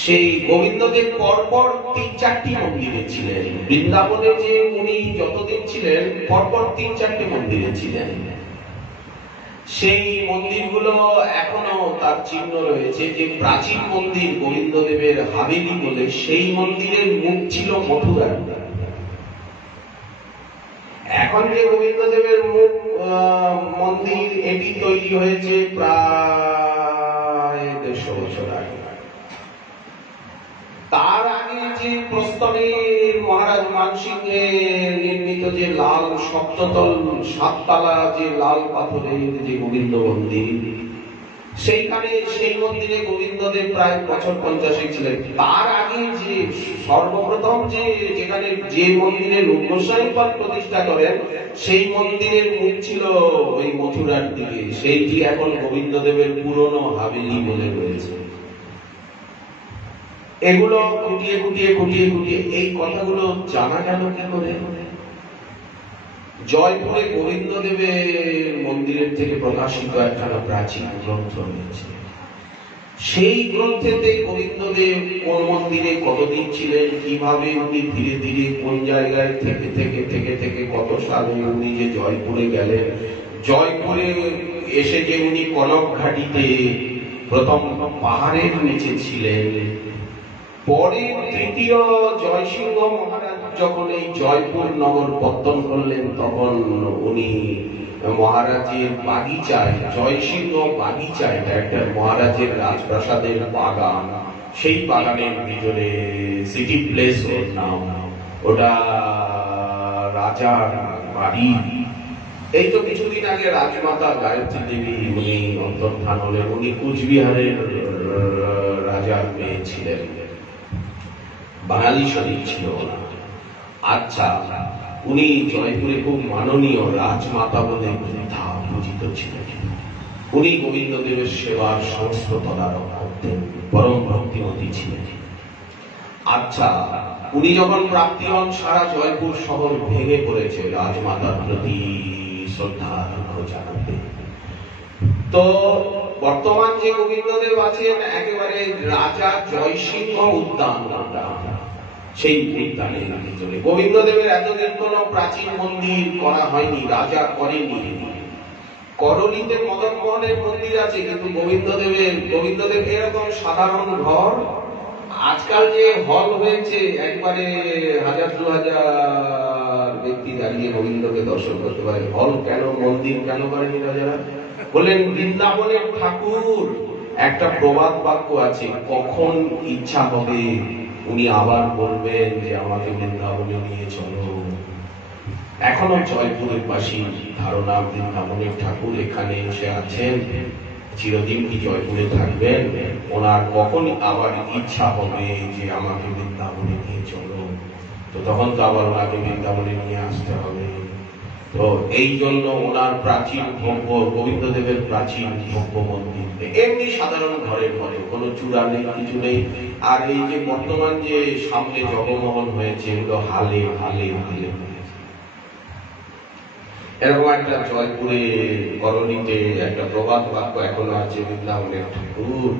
সেই গোবিন্দদেব পরপর ৩-৪টি মন্দিরে ছিলেন। বৃন্দাবনে যে উনি যতদিন ছিলেন পরপর ৩-৪টি মন্দিরে ছিলেন। সেই মন্দিরগুলো এখনো তার চিহ্ন রয়েছে। যে প্রাচীন মন্দির গোবিন্দদেবের হাভেলি বলে, সেই মন্দিরের মুখ ছিল মথুরার। এখন যে গোবিন্দদেবের মুখ মন্দির, এটি তৈরি হয়েছে প্রায় ১৫০ বছর আগে। তার আগে যে প্রস্তরের মহারাজ মানসিংহের নির্মিত যে লাল সপ্ততল ৭ যে লাল পাথরের যে গোবিন্দ মন্দির, সেইখানে সেই মন্দিরে গোবিন্দদেব প্রায় বছর ৫০ ছিলেন। তার আগে যে সর্বপ্রথম যেখানে যে মন্দিরে রূপগোস্বামী পাদ প্রতিষ্ঠা করেন, সেই মন্দিরের মুখ ছিল ওই মথুরার দিকে। সেইটি এখন গোবিন্দদেবের পুরনো হাভেলি বলে রয়েছে। এগুলো খুঁটিয়ে খুঁটিয়ে খুঁটিয়ে খুঁটিয়ে এই কথাগুলো জানা গেল কি করে? জয়পুরে গোবিন্দদেবের মন্দিরের থেকে প্রকাশিত একখানা প্রাচীন গ্রন্থ রয়েছে। সেই গ্রন্থেতে গোবিন্দদেব কোন মন্দিরে কতদিন ছিলেন, কিভাবে উনি ধীরে ধীরে কোন জায়গায় থেকে থেকে থেকে থেকে কত সালে উনি যে জয়পুরে গেলেন, জয়পুরে এসে যে উনি কনক ঘাটিতে প্রথম পাহাড়ের নিচে ছিলেন, পরে তৃতীয় জয়সিংহ মহারাজ যখন এই জয়পুর নগর পত্তন করলেন, তখন উনি মহারাজের বাগিচায়, জয়সিংহ বাগিচায়, একটা মহারাজের রাজপ্রাসাদের বাগান, সেই বাগানের ভিতরে সিটি প্লেস ওর নাম, ওটা রাজার বাড়ি। এই তো কিছুদিন আগে রাজমাতা গায়ত্রী দেবী উনি অন্তর্ধান হলেন। উনি কুচবিহারের রাজার মেয়ে ছিলেন, বাঙালি শরীর ছিল না। আচ্ছা, উনি জয়পুরে খুব মাননীয় রাজমাতা বলে পূজিত ছিলেন। উনি গোবিন্দদেবের সেবার সমস্ত তদারক করতেন, পরম ভক্তিমতী ছিলেন। আচ্ছা, উনি যখন প্রাপ্তি হন, সারা জয়পুর শহর ভেঙে পড়েছে রাজমাতার প্রতি শ্রদ্ধা জানাতে। তো বর্তমান যে গোবিন্দদেব আছেন, একেবারে রাজা জয়সিংহ উদ্যান, সেই উদ্যানের ভিতরে গোবিন্দদেবের এতদিন কোন প্রাচীন মন্দির করা হয়নি, রাজা করেনি। করণীতে মদন মোহনের মন্দির আছে, কিন্তু গোবিন্দদেব এরকম সাধারণ ঘর। আজকাল যে হল হয়েছে, একবারে ১,০০০-২,০০০ ব্যক্তি দাঁড়িয়ে গোবিন্দকে দর্শন করতে পারে। হল কেন, মন্দির কেন করেনি রাজারা? বললেন বৃন্দাবনের ঠাকুর। একটা প্রবাদ বাক্য আছে, কখন ইচ্ছা হবে উনি আবার বলবেন যে আমাকে বৃন্দাবনে নিয়ে চলো। এখনো জয়পুরের বাসী ধারণা, বৃন্দাবনের ঠাকুর এখানে এসে আছেন, চিরদিন কি জয়পুরে থাকবেন? ওনার কখন আবার ইচ্ছা হবে যে আমাকে বৃন্দাবনে নিয়ে চলো, তো তখন তো আবার ওনাকে বৃন্দাবনে নিয়ে আসতে হবে। তো এই জন্য ওনার প্রাচীন ভব্য, গোবিন্দদেবের প্রাচীন ভব্য মন্দির এমনি সাধারণ ঘরের ঘরে, কোনো চূড়া নেই, কিছু নেই। আর এই যে বর্তমান যে সামনে জগমোহন হয়েছে, এগুলো হালে হালে হালে হয়েছে। এরকম একটা জয়পুরে করণীতে একটা প্রবাদ বাক্য এখনো আছে, বৃন্দাবনের ঠাকুর,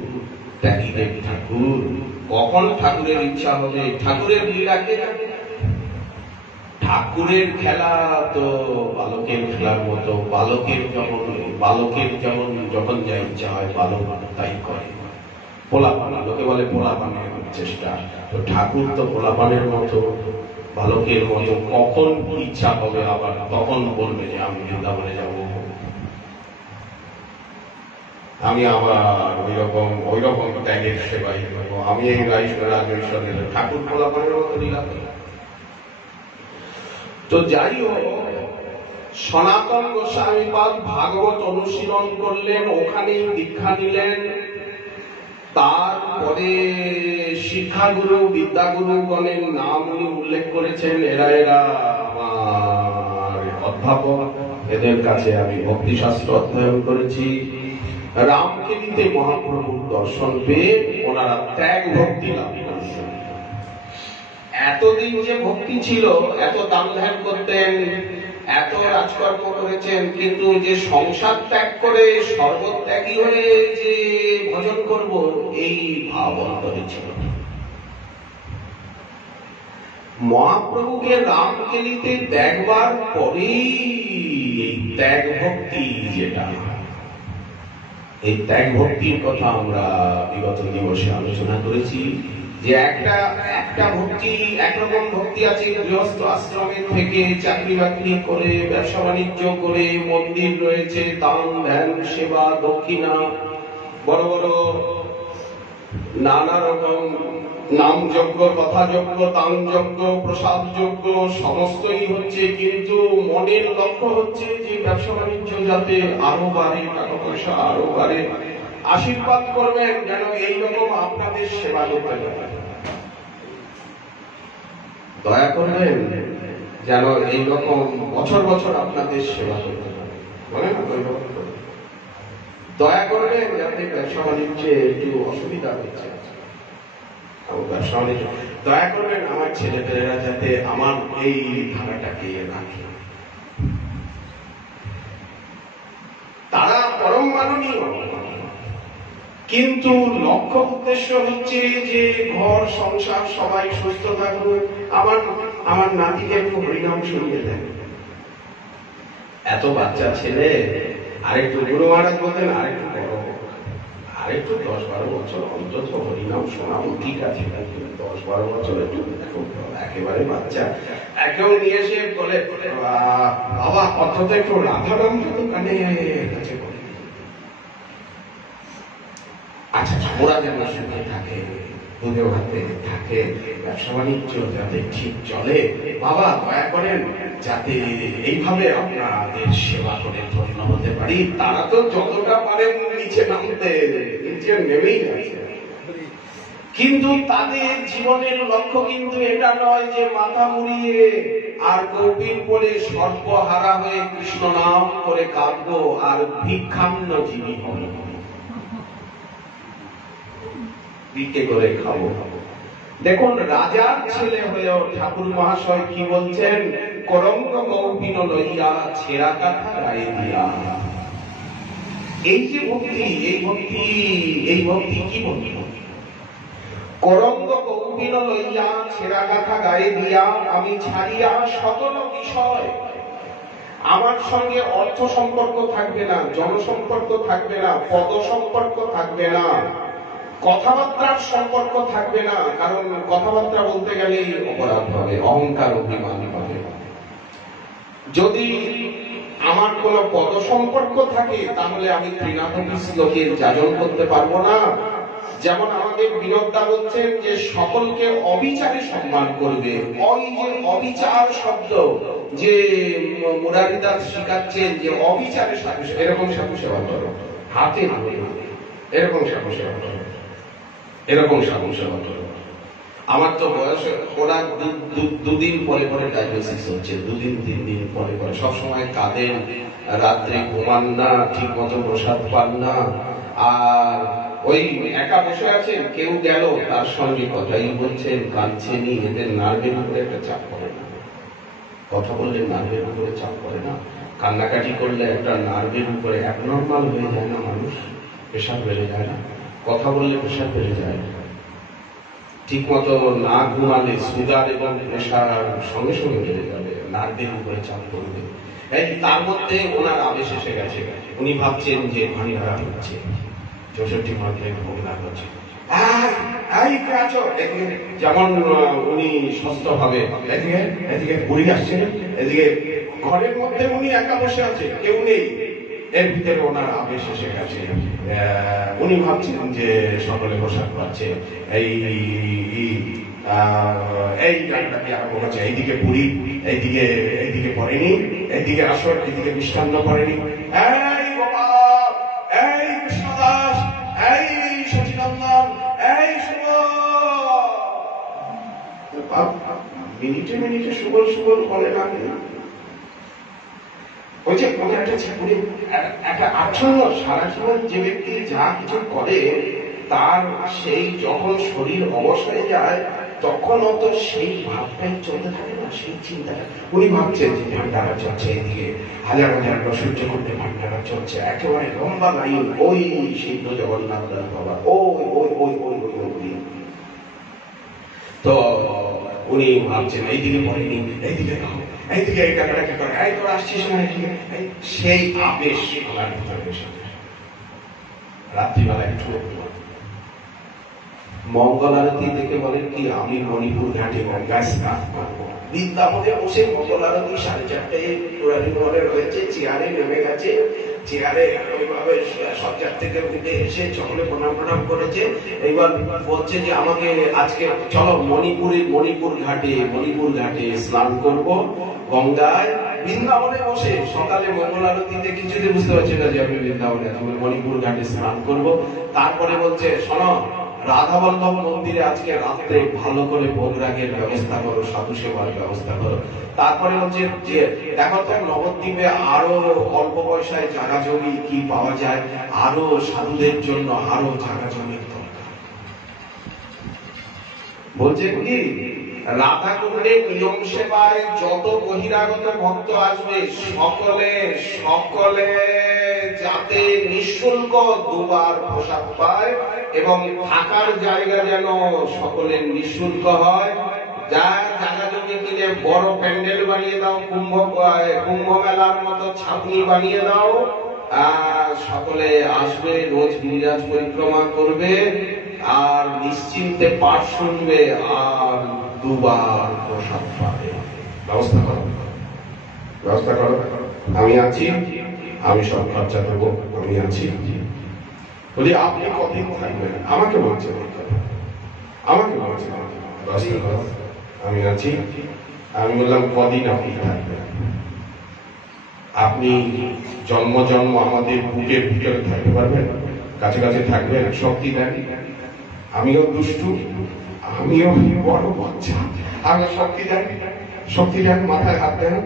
ত্যাগীদেব ঠাকুর, কখন ঠাকুরের ইচ্ছা হবে। ঠাকুরের লীলাকে, ঠাকুরের খেলা তো বালকের খেলার মতো। বালকের যেমন যখন যা ইচ্ছা হয় বালক তাই করে। পোলাপান, লোকে বলে পোলাপানের চেষ্টা, তো ঠাকুর তো পোলাপানের মতো, বালকের মতো। কখন ইচ্ছা হবে আবার তখন বলবে যে আমি বৃন্দাবনে যাব, আমি আবার ওই রকম ত্যাগের সেবাই করবো, আমি এই রাজেশ্বরের। ঠাকুর পোলাপানের মতো লীলা করে। তো যাই হোক, সনাতন গোস্বামী পাদ ভাগবত অনুশীলন করলেন, ওখানেই দীক্ষা নিলেন। তারপরে শিক্ষাগুরু, বিদ্যাগুরুগণের নাম উনি উল্লেখ করেছেন। এরা আমার অধ্যাপক, এদের কাছে আমি ভক্তিশাস্ত্র অধ্যয়ন করেছি। রামকেলিতে মহাপ্রভুর দর্শন পেয়ে ওনারা ত্যাগ ভক্তি লাভ করেছেন। এতদিন যে ভক্তি ছিল, এত দান ধ্যান করতেন, এত রাজকর্ম করেছেন, কিন্তু যে সংসার ত্যাগ করে সর্বত্যাগী হয়ে যে ভজন করব, এই ভাব অন্তরে ছিল না। মহাপ্রভুকে রামকেলিতে দেখবার পরেই এই ত্যাগ ভক্তি, যেটা এই ত্যাগ ভক্তির কথা আমরা বিগত দিবসে আলোচনা করেছি, যে একটা ভক্তি, একরকম ভক্তি আছে গৃহস্থ আশ্রমে থেকে চাকরি বাকরি করে, ব্যবসা বাণিজ্য করে, মন্দির রয়েছে, দান ধ্যান সেবা দক্ষিণা, বড় বড় নানা রকম নাম যজ্ঞ, কথা যজ্ঞ, দান যজ্ঞ, প্রসাদ যজ্ঞ সমস্তই হচ্ছে, কিন্তু মনের লক্ষ্য হচ্ছে যে ব্যবসা বাণিজ্য যাতে আরো বাড়ে, টাকা পয়সা আরো বাড়ে, আশীর্বাদ করবেন যেন এইরকম আপনাদের সেবা করতে পারে, দয়া করবেন যেন এইরকম বছর বছর আপনাদের সেবা করতে পারে, বলে না, দয়া করবেন যাতে ব্যবসা বাণিজ্যে একটু অসুবিধা হচ্ছে, ব্যবসা বাণিজ্য দয়া করবেন আমার ছেলেপেলেরা যাতে আমার এই ধারাটাকে রাখে। তারা পরম মাননীয়, কিন্তু লক্ষ্য উদ্দেশ্য হচ্ছে যে ঘর সংসার সবাই সুস্থ থাকুক, আমার নাতিকে একটু হরিনাম শুনিয়ে দেন। এত বাচ্চা ছেলে, আরেকটু গুরু মহারাজ বলতেন আরেকটু বড়, আরেকটু 10-12 বছর অন্তত হরিনাম শোনাও, ঠিক আছে, 10-12 বছর একটু একেবারে বাচ্চা, একেও নিয়ে এসে বলে বাবা অন্তত একটু রাধারাম কানে কাছে বলে, আচ্ছা ওরা যেন সুখে থাকে, পুজো হাতে থাকে, ব্যবসা বাণিজ্য যাতে ঠিক চলে, বাবা দয়া করেন যাতে এইভাবে আপনাদের সেবা করে ধন্য হতে পারি। তারা তো যতটা পারেন নিচে নামতে, নিচে নেমেই যাচ্ছে, কিন্তু তাদের জীবনের লক্ষ্য কিন্তু এটা নয় যে মাথা মুড়িয়ে আর কৌপিন পরে সর্বহারা হয়ে কৃষ্ণ নাম করে কাঁদবো আর ভিক্ষান্ন জীবী হব, ভিক্ষে করে খাবো। দেখুন রাজার ছেলে হয়েও ঠাকুর মহাশয় কি বলছেন, করঙ্গ কৌপিন লইয়া ছেঁড়া কাঁথা গায়ে দিয়া। এই যে ভক্তি, এই ভক্তি কি ভক্তি? করঙ্গ কৌপিন লইয়া ছেঁড়া কাঁথা গায়ে দিয়া, আমি ছাড়িয়া সকল বিষয়। আমার সঙ্গে অর্থ সম্পর্ক থাকবে না, জনসম্পর্ক থাকবে না, পদ সম্পর্ক থাকবে না, কথাবার্তার সম্পর্ক থাকবে না, কারণ কথাবার্তা বলতে গেলেই অপরাধ হবে, অহংকার অভিমান হবে। যদি আমার কোন পদ সম্পর্ক থাকে তাহলে আমি তৃণাপতি শ্লোকের যাজন করতে পারবো না। যেমন আমাদের বিরোধটা বলছেন যে সকলকে অবিচারে সম্মান করবে, ওই যে অবিচার শব্দ যে মুরারিদাস শিখাচ্ছেন যে অবিচারে এরকম সাধু সেবা করো, হাতে এরকম সাধু সেবা করো, এরকম সাধু সেবা করো। আমার তো বয়স, ওরা দুদিন পরে পরে ডায়ালিসিস হচ্ছে, 2-3 দিন পরে পরে, সবসময় কাঁদেন, রাত্রে ঘুমান না, ঠিক মতো প্রসাদ পান না, আর ওই একা বসে আছেন, কেউ গেল তার সঙ্গে কথাই বলছেন, কাঁদছেনি, এদের নার্ভের উপরে একটা চাপ পড়ে না, কথা বললে নার্ভের উপরে চাপ পড়ে না, কান্নাকাটি করলে একটা নার্ভের উপরে অ্যাবনর্মাল হয়ে যায় না মানুষ, প্রেশার বেড়ে যায় না, কথা বললে প্রেশার বেড়ে যায়, ঠিক মতো না ঘুমালে সুগার এবং প্রেশার সঙ্গে সঙ্গে বেড়ে যাবে, নার্ভের উপরে চাপ পড়বে। এই তার মধ্যে ওনার আবেশ এসে গেছে, উনি ভাবছেন যে ভানিহারা হচ্ছে, 64 ঘন্টায় ভোগ না করছে, যেমন উনি সুস্থ ভাবে এদিকে বুড়ি আসছে, এদিকে ঘরের মধ্যে উনি একা বসে আছে, কেউ নেই, এর ভিতরে ওনার আবেশ এসে গেছে, উনি ভাবছেন যে সকলে পোশাক পাচ্ছে, এই গানটাকে আরম্ভ হচ্ছে, এইদিকে বুড়ি, এইদিকে পড়েনি, এইদিকে আসর, এইদিকে মিষ্টান্ন করেনি, এই গোপাল, এই কৃষ্ণদাস, এই সচিনন্দন, এই মিনিটে মিনিটে সুবল সুবল বলে না, ওই যে কোনো একটা আচ্ছন্ন সারা জীবন যে ব্যক্তি যা কিছু করে তার সেই যখন শরীর অবশ হয়ে যায় তখনও তো সেই ভাবটাই চলতে থাকে না, সেই চিন্তাটা। উনি ভাবছেন যে ভান্ডারা চলছে, এদিকে হাজার হাজার সহ্য করতে ভান্ডারা চলছে, একেবারে লম্বা লাইন, ওই সিদ্ধ জগন্নাথ দাস বাবা, ওই ওই ওই ওই ওই ওই। তো উনি ভাবছেন এইদিকে পড়েনি, এইদিকে এইদিকে এই টাকাটা কি করে, এই তোর আসছিস না, সেই আবেশ আমার ভিতরে এসে রাত্রিবেলা একটু মঙ্গল আরতি দেখে বলেন কি, আমি মণিপুর ঘাটে গঙ্গায় স্নান করবো। বৃন্দাবনে বসে মঙ্গল আরতি 4:30টায় পুরানি ঘরে রয়েছে, চেয়ারে নেমে গেছে, চেয়ারে ওইভাবে সজ্জার থেকে উঠে এসে সকলে প্রণাম করেছে। এইবার বলছে যে আমাকে আজকে চলো মণিপুর ঘাটে স্নান করব গঙ্গায়। বৃন্দাবনে বসে সকালে মঙ্গল আরতিতে কিছুতে বুঝতে পারছি না যে আমি বৃন্দাবনে মণিপুর ঘাটে স্নান করব। তারপরে বলছে শোনো, রাধা বল্লভ মন্দিরে আজকে রাত্রে ভালো করে ভোগরাগের ব্যবস্থা করো, সাধু সেবার ব্যবস্থা করো। তারপরে হচ্ছে যে দেখো তো নবদ্বীপে আরো অল্প পয়সায় জায়গা জমি কি পাওয়া যায়, আরো সাধুদের জন্য আরো জায়গা জমি দরকার। বলছে কি, রাধা কুণ্ডের নিয়ম সেবায় যত বহিরাগত ভক্ত আসবে সকলে যাতে নিঃশুল্ক দুবার প্রসাদ পায় এবং থাকার জায়গা যেন সকলের নিঃশুল্ক হয়। যা জায়গা জমি কিনে বড় প্যান্ডেল বানিয়ে দাও, কুম্ভ মেলার মতো ছাউনি বানিয়ে দাও, সকলে আসবে, রোজ গিরিরাজ পরিক্রমা করবে আর নিশ্চিন্তে পাঠ শুনবে আর দুবার প্রসাদ পাবে। ব্যবস্থা করো, আমি আছি, আমি সব খরচা দেবো, আমি আছি। বলি আপনি কতদিন থাকবেন? আমাকে বলছে ব্যবস্থা করো, আমি আছি। আমি বললাম কদিন আপনি থাকবেন? আপনি জন্ম আমাদের বুকের ভিতরে থাকতে পারবেন, কাছে থাকবেন, শক্তি দেন। আমিও দুষ্টু, আমিও বড় বাচ্চা, আমি শক্তি দেন, মাথায় হাত দেন,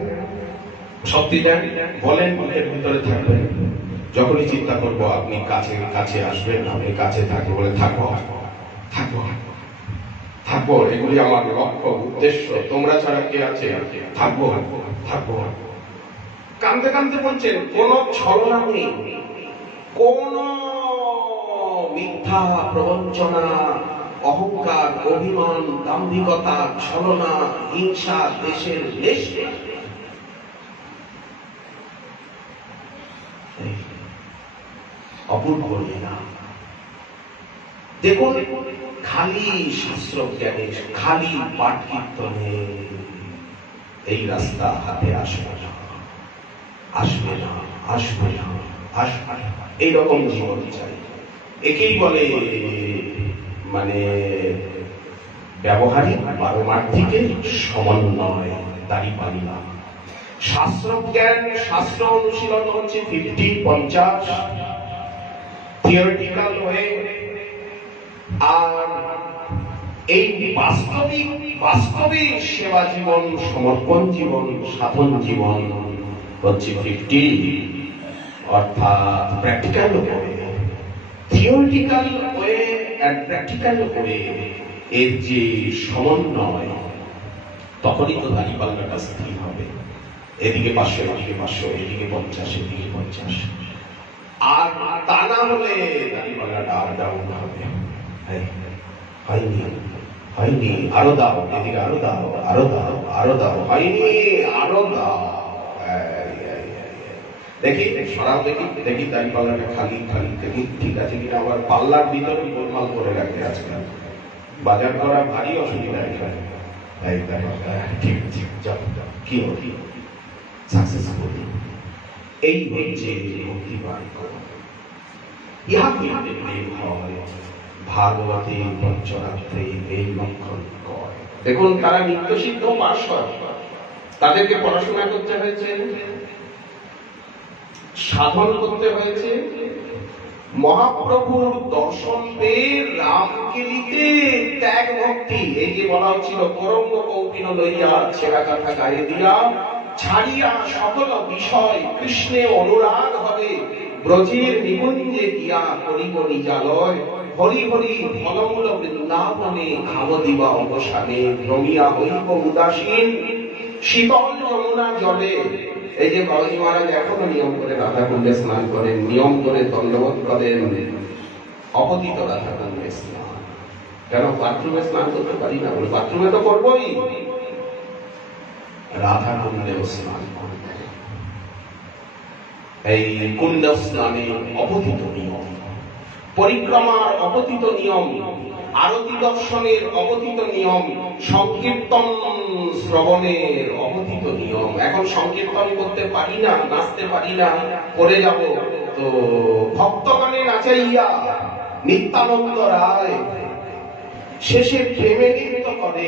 শক্তি দেন, বলেন বুকের ভিতরে থাকবেন। যখনই চিন্তা করবো আপনি কাছে আসবেন, আপনি কাছে থাকবো, বলে থাকবো, এগুলি আমার লক্ষ্য উদ্দেশ্য, তোমরা ছাড়া কে আছে, থাকবো। কাঁদতে বলছেন কোন ছলনা নেই, কোন মিথ্যা প্রবঞ্চনা, অহংকার, অভিমান, দাম্ভিকতা, ছলনা, হিংসা, দেশের লেশ অপূর্ব না। দেখুন, খালি শাস্ত্র জ্ঞানে, খালি পাঠ কীর্তনে এই রাস্তা হাতে আসবে না। এইরকম জীবন চাই। একেই বলে মানে ব্যবহারিক পারমার্থিকের সমন্বয়, দাঁড়িপাল্লা না। শাস্ত্র জ্ঞান, শাস্ত্র অনুশীলন হচ্ছে 50-50 থিওরিটিক্যাল হয়ে, আর এই বাস্তবিক সেবা জীবন, সমর্পণ জীবন, সাধন জীবন হচ্ছে 50, অর্থাৎ প্র্যাকটিক্যাল হয়ে, থিওরিটিক্যাল হয়ে আর প্র্যাকটিক্যাল হয়ে এর যে সমন্বয়, তখনই তো দাঁড়িপাল্লাটা স্থির হবে। এদিকে 500, এদিকে 500, এদিকে 50, এদিকে 50, আর তা না হলে দাঁড়িপাল্লাটা আর ডাউন হবে। হয়নি, আরো দাও, এদিকে আরো দাও, হয়নি, আরো দাও। দেখি সরাও, দেখি দাঁড়িপাল্লাটা খালি, দেখি ঠিক আছে কিনা। আবার পাল্লার ভিতরে গোলমাল করে রাখবে আজকাল, বাজার করা ভারী অসুবিধা। ঠিক যাও, কি সাকসেসফুল। এই হচ্ছে ভক্তিবান করা। ইহা হইতে প্রেম হয়, ভাগবতী পঞ্চরাত্রে এই লক্ষণ কয়। দেখুন, তারা নিত্য সিদ্ধ পার্শ্বদ, তাদেরকে পড়াশোনা করতে হয়েছে, সাধন করতে হয়েছে, মহাপ্রভুর দর্শন পেয়ে রামকেলিতে ত্যাগ ভক্তি, এই যে বলা হচ্ছিল করঙ্গ কৌপিন লইয়া ছেঁড়া কাঠা গায়ে দিয়া ছাড়িয়া সকল বিষয় কৃষ্ণে অনুরাগ হবে, ব্রজের নিকুঞ্জে গিয়া করিব নিজালয়, হরি হরি ফলমূল বৃন্দাবনে খাব দিবা অবসানে ভ্রমিয়া হইব উদাসীন শীতল যমুনা জলে। এই যে বাবাজি মহারাজ এখনো নিয়ম করে রাধা কুণ্ডে স্নান করেন, নিয়ম করে দণ্ডবোধ করেন, অপতিত রাধা কুণ্ডে স্নান। কেন বাথরুমে স্নান করতে পারি না? বলে বাথরুমে তো করবোই, রাধা কুণ্ডেও স্নান করবে। এই কুণ্ড স্নানে অপতিত নিয়ম, পরিক্রমার অপতিত নিয়ম, আরতি দর্শনের অপতিত নিয়ম, সংকীর্তন শ্রবণের অপতিত নিয়ম। এখন সংকীর্তন করতে পারি না, নাচতে পারি না, করে যাব তো ভক্তগণে নাচাইয়া নিত্যানন্দ রায় শেষে প্রেমে নৃত্য করে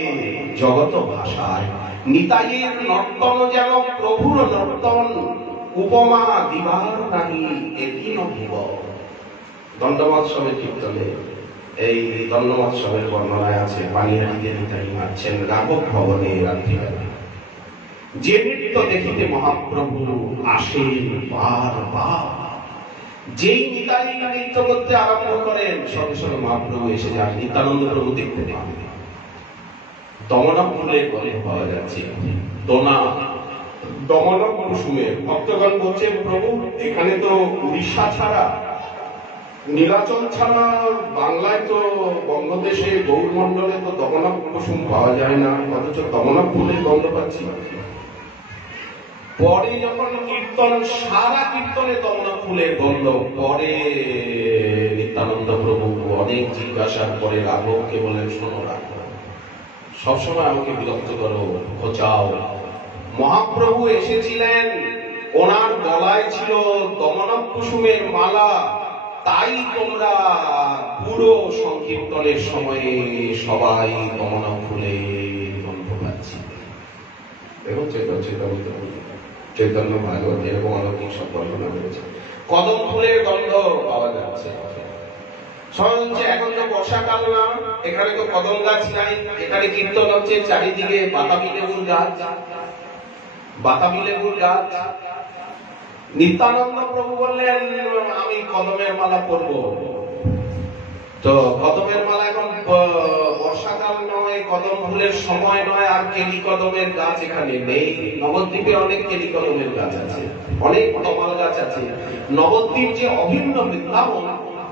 জগত ভাষায়। নিতাইয়ের নর্তন যেন প্রভুর নর্তন, উপমা দিবার নাহি এদিন ভুব। দণ্ডমোৎসবের কীর্তনে এই দণ্ডমোৎসবের বর্ণনায় আছে, পানিহাটিতে নিতাই নাচছেন রাঘব ভবনে রাত্রিবেলা। যে নৃত্য দেখিতে মহাপ্রভু আসেন বারবার, যেই নিতাই নৃত্য করতে আরম্ভ করেন সঙ্গে সঙ্গে মহাপ্রভু এসে যান, নিত্যানন্দ প্রভু দেখতে পান। দমনা ফুলের গল্প পাওয়া যাচ্ছে, দোনা দমনা কুসুমের। ভক্তগণ বলছেন প্রভু এখানে তো উড়িষ্যা ছাড়া, নীলাচল ছাড়া, বাংলায় তো বঙ্গদেশে গৌরমন্ডলে তো দমনা কুসুম পাওয়া যায় না, অথচ দমনা ফুলের গন্ধ পাচ্ছি। পরে যখন কীর্তন, সারা কীর্তনে দমনা ফুলের গন্ধ। পরে নিত্যানন্দ প্রভু অনেক জিজ্ঞাসার পরে রাঘবকে বলেন, শোনো রাঘব, সবসময় আমাকে বিরক্ত করো, খোঁচাও। মহাপ্রভু এসেছিলেন, ওনার গলায় ছিল দমনা কুসুমের মালা, তাই তোমরা পুরো সংকীর্তনের সময়ে সবাই দমনা ফুলে গন্ধ পাচ্ছি। দেখুন চৈতন্য ভাগবত এরকম অলৌকিক সব বর্ণনা রয়েছে। কদম ফুলের গন্ধ পাওয়া যাচ্ছে। এখন তো বর্ষাকাল না, এখানে তো কদম গাছ নাই, এখানে কীর্তন হচ্ছে, চারিদিকে বাতাবি লেবুর গাছ, বাতাবি লেবুর গাছ। নিত্যানন্দ প্রভু বললেন আমি কদমের মালা পরবো। তো কদমের মালা এখন বর্ষাকাল নয়, কদম ফুলের সময় নয়, আর কেলি কদমের গাছ এখানে নেই। নবদ্বীপে অনেক কেলি কদমের গাছ আছে, অনেক তমাল গাছ আছে। নবদ্বীপ যে অভিন্ন বৃন্দাবন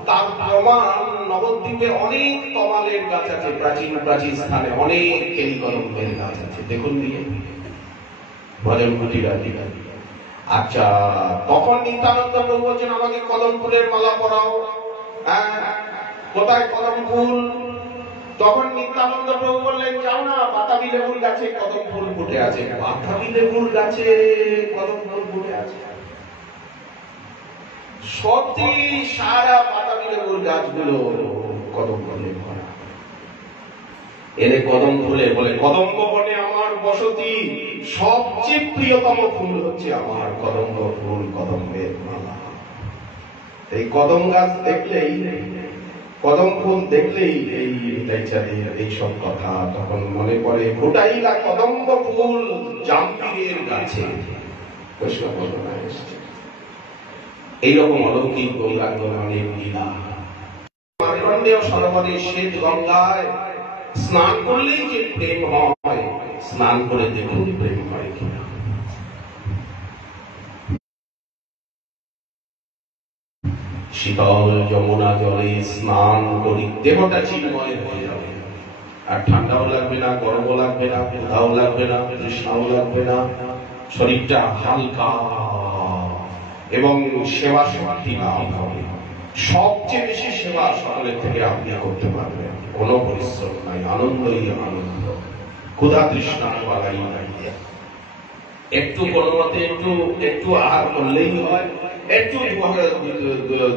তার প্রমাণ, নবদ্বীপে অনেক তমালের গাছ আছে, প্রাচীন প্রাচীন স্থানে অনেক কেলি কদমের গাছ আছে। দেখুন দিয়ে ভজন কুটিরা। আচ্ছা, তখন নিত্যানন্দ প্রভু বলছেন আমাকে কদম ফুলের মালা পরাও। কোথায় কদম ফুল? তখন নিত্যানন্দ প্রভু বললেন যাও না, বাতাবি লেবুর গাছে কদম ফুল ফুটে আছে। বাতাবি লেবুর গাছে কদম ফুল ফুটে আছে? সত্যি সারা বাতাবি লেবুর গাছগুলো কদম ফুলে ভরা। এর কদম ফুলে বলে কদম্ব বনে আমার বসতি, সবচেয়ে প্রিয়তম ফুল হচ্ছে আমার কদম্ব ফুল, কদম্বের মালা। এই কদম গাছ দেখলেই, কদম ফুল দেখলেই এই সব কথা তখন মনে পড়ে। ফুটাইলা কদম্ব ফুল জাম্পিরের গাছে, বৈষ্ণব বর্ণনায় এসেছে। এইরকম অলৌকিক গৌরাঙ্গ অনেক লীলা। মার্কণ্ডেয় সরোবরে শ্বেত গঙ্গায় স্নান করলেই যে প্রেম হয়, স্নান করে দেখুন প্রেম হয় কিনা। শীতল যমুনা জলে স্নান করি, দেহটা চিন্ময় হয়ে যাবে। আর ঠান্ডাও লাগবে না, গরমও লাগবে না, ক্ষুধাও লাগবে না, তৃষ্ণাও লাগবে না। শরীরটা হালকা এবং সেবা শক্তি লাভ হবে। সবচেয়ে বেশি সেবা সকলের থেকে আপনি করতে পারবেন, কোনো পরিশ্রম নাই, আনন্দই আনন্দ, ক্ষুধা তৃষ্ণা বালাই নাই। একটু কোনো মতে একটু আহার করলেই হয়, একটু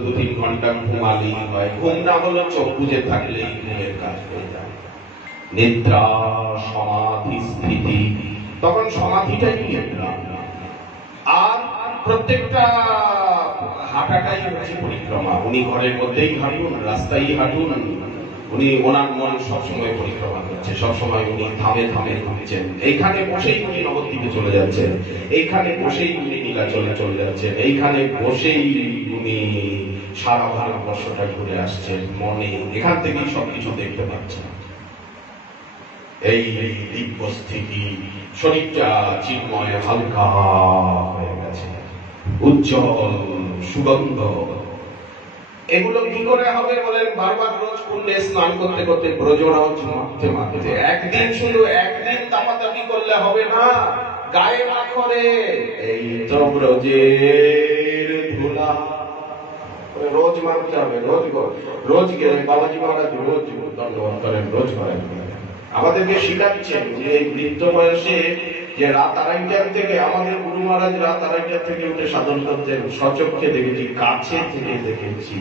2-3 ঘন্টা ঘুমালেই হয়। ঘুম না হলে চোখ বুঝে থাকলেই ঘুমের কাজ হয়ে যায়। নিদ্রা, সমাধি, স্থিতি, তখন সমাধিটাই নিদ্রা। আর প্রত্যেকটা হাঁটাটাই হচ্ছে পরিক্রমা। উনি ঘরের মধ্যেই হাঁটুন, রাস্তায় হাঁটুন, উনি ওনার মন সবসময় পরিক্রমা করছে, সবসময় উনি থামে থামে ঘুরছেন। এইখানে বসেই উনি নবদ্বীপে চলে যাচ্ছেন, এইখানে বসেই উনি নীলাচলে চলে যাচ্ছেন, এইখানে বসেই উনি সারা ভারতবর্ষটা ঘুরে আসছেন, মনে এখান থেকেই সবকিছু দেখতে পাচ্ছেন। এই দিব্যস্থিতি, শরীরটা চিন্ময় হালকা হয়ে গেছে, উজ্জ্বল সুগন্ধ। এগুলো কি করে হবে বলেন? বারবার রোজ পুণ্যে স্নান করতে করতে, ব্রজরজ মাখতে মাখতে। একদিন শুধু একদিন তাপাতাপি করলে হবে না, গায়ে মাখরে। এই তো ব্রজের ধুলা, রোজ মানতে হবে, রোজ গেলে বাবাজি মহারাজ রোজ দণ্ডবত করেন, রোজ করেন। আমাদেরকে শিখাচ্ছেন যে এই বৃদ্ধ বয়সে যে রাত 2:30টার থেকে, আমাদের গুরু মহারাজ রাত 2:30টার থেকে উঠে সাধন করতেন, সচক্ষে দেখেছি, কাছে থেকে দেখেছি।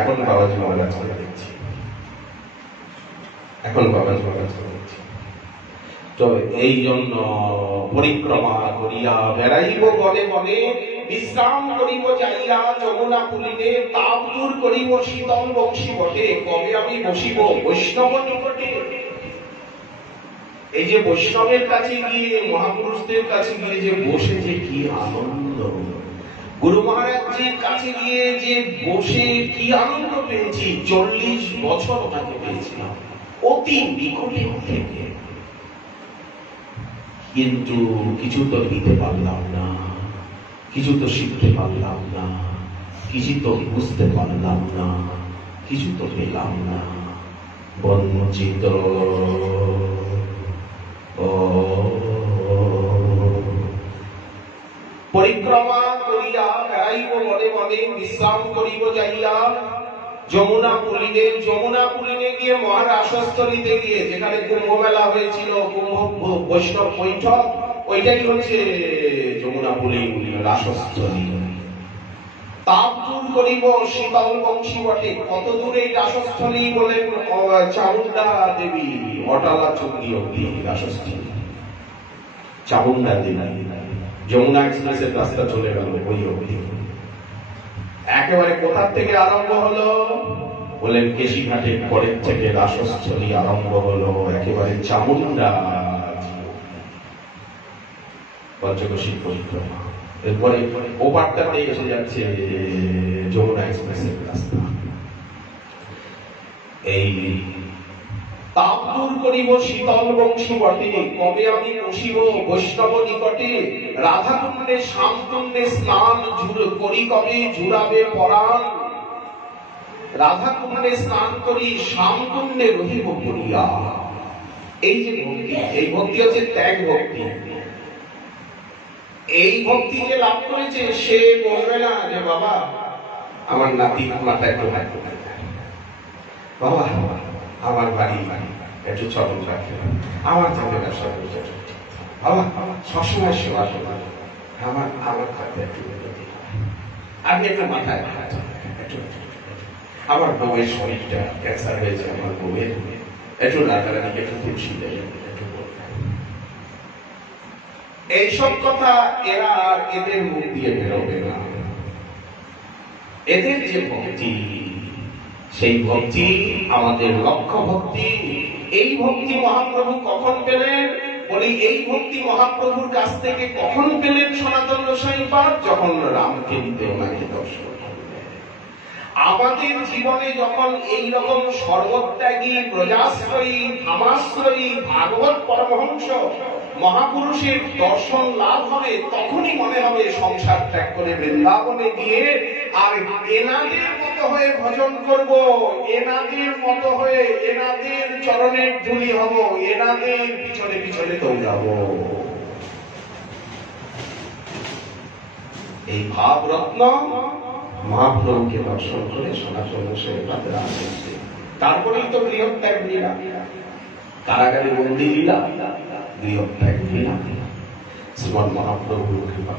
এখন বাবাজি মহারাজ দেখছি, এখন বাবাজি মহারাজ দেখছি। তো এই জন্য পরিক্রমা করিয়া বেড়াইব বনে বনে, বিশ্রাম করিব যাইয়া যমুনা পুলিনে, তাপ দূর করিব শীতল বংশী বটে, কবে আমি বসিব বৈষ্ণব নিকটে। এই যে বৈষ্ণবের কাছে গিয়ে, মহাপুরুষদের কাছে গিয়ে যে বসেছে, কি আনন্দ! গুরু মহারাজজির কাছে গিয়ে যে বসে কি আনন্দ পেয়েছি! 40 বছর তাকে পেয়েছিলাম, অতি নিকটে থেকে। কিন্তু কিছু তো নিতে পারলাম না, কিছু তো শিখতে পারলাম না, কিছু তো বুঝতে পারলাম না, কিছু তো পেলাম না। বঞ্চিত পরিক্রমা করিয়া বেড়াইব বনে বনে, বিশ্রাম করিব যাইয়া যমুনা পুলিনে। যমুনা পুলিনে গিয়ে মহারাসস্থলীতে গিয়ে, যেখানে কুম্ভ মেলা হয়েছিল, কুম্ভ বৈষ্ণব বৈঠক, ওইটাই হচ্ছে যমুনা পুলিন রাসস্থলী। তাপ দূর করিব শীতল বংশী বটে। কত দূরে এই রাসস্থলী বলেন? চামুন্ডা দেবী অটালা চুঙ্গি অব্দি রাসস্থলী। চামুন্ডা দেবী, যমুনা এক্সপ্রেসের রাস্তা চলে গেল ওই অব্দি। একেবারে কোথার থেকে আরম্ভ হলো বলেন? কেশিঘাটের পরের থেকে রাসস্থলী আরম্ভ হলো, একেবারে চামুন্ডা পঞ্চকোশী পরিক্রমা। এরপরে ওপারটাতে এসে যাচ্ছে যমুনা এক্সপ্রেসের রাস্তা। এই তাপ দূর করিব শীতল বংশী বটে, কবে আমি বসিব বৈষ্ণব নিকটে। রাধাকুণ্ডে শ্যামকুণ্ডে স্নান করি, কবে জুড়াবে পরাণ। রাধাকুণ্ডে স্নান করি, শ্যামকুণ্ডে রহিব পড়িয়া। এই যে ভক্তি, এই ভক্তি হচ্ছে ত্যাগ ভক্তি। এই ভক্তি যে লাভ করেছে, সে বলবে না যে বাবা আমার নাতি মাথায় একটু হাত, বাবা আমার বাড়ি একটু চলন রাখে, আমার যাতে ব্যবসা করতে, বাবা সবসময় সেবা করবে, আমার হাতে একটু আপনি একটু মাথায় একটু, আমার বউয়ের শরীরটা ক্যান্সার হয়েছে, আমার বউয়ের একটু রাতারাতি একটু খুশি দেয়, একটু এইসব কথা এরা আর এদের মুখ দিয়ে বেরোবে না। এদের যে ভক্তি, সেই ভক্তি আমাদের লক্ষ্য ভক্তি। এই ভক্তি মহাপ্রভু কখন পেলেন? বলি এই ভক্তি মহাপ্রভুর কাছ থেকে কখন পেলেন সনাতন গোসাইপাদ? যখন রামকীর্তে ওনাকে দর্শন করলেন। আমাদের জীবনে যখন এইরকম সর্বত্যাগী, প্রজাশ্রয়ী, ধামাশ্রয়ী ভাগবত পরমহংস মহাপুরুষের দর্শন লাভ হবে, তখনই মনে হবে সংসার ত্যাগ করে বৃন্দাবনে গিয়ে আর এনাদের মতো হয়ে ভজন করব, এনাদের মতো হয়ে এনাদের চরণের ধুলি হব, এনাদের পিছনে পিছনে দৌড়াবো। এই ভাবরত্ন মহাপ্রভুকে দর্শন করে সনাতন গোসাইপাদের আসছে। তারপরেই তো গৃহত্যাগ লীলা, কারাগারে বন্দী লীলা, গৃহত্যাগ লীলা। শ্রীমৎ মহাপ্রভুর কৃপা।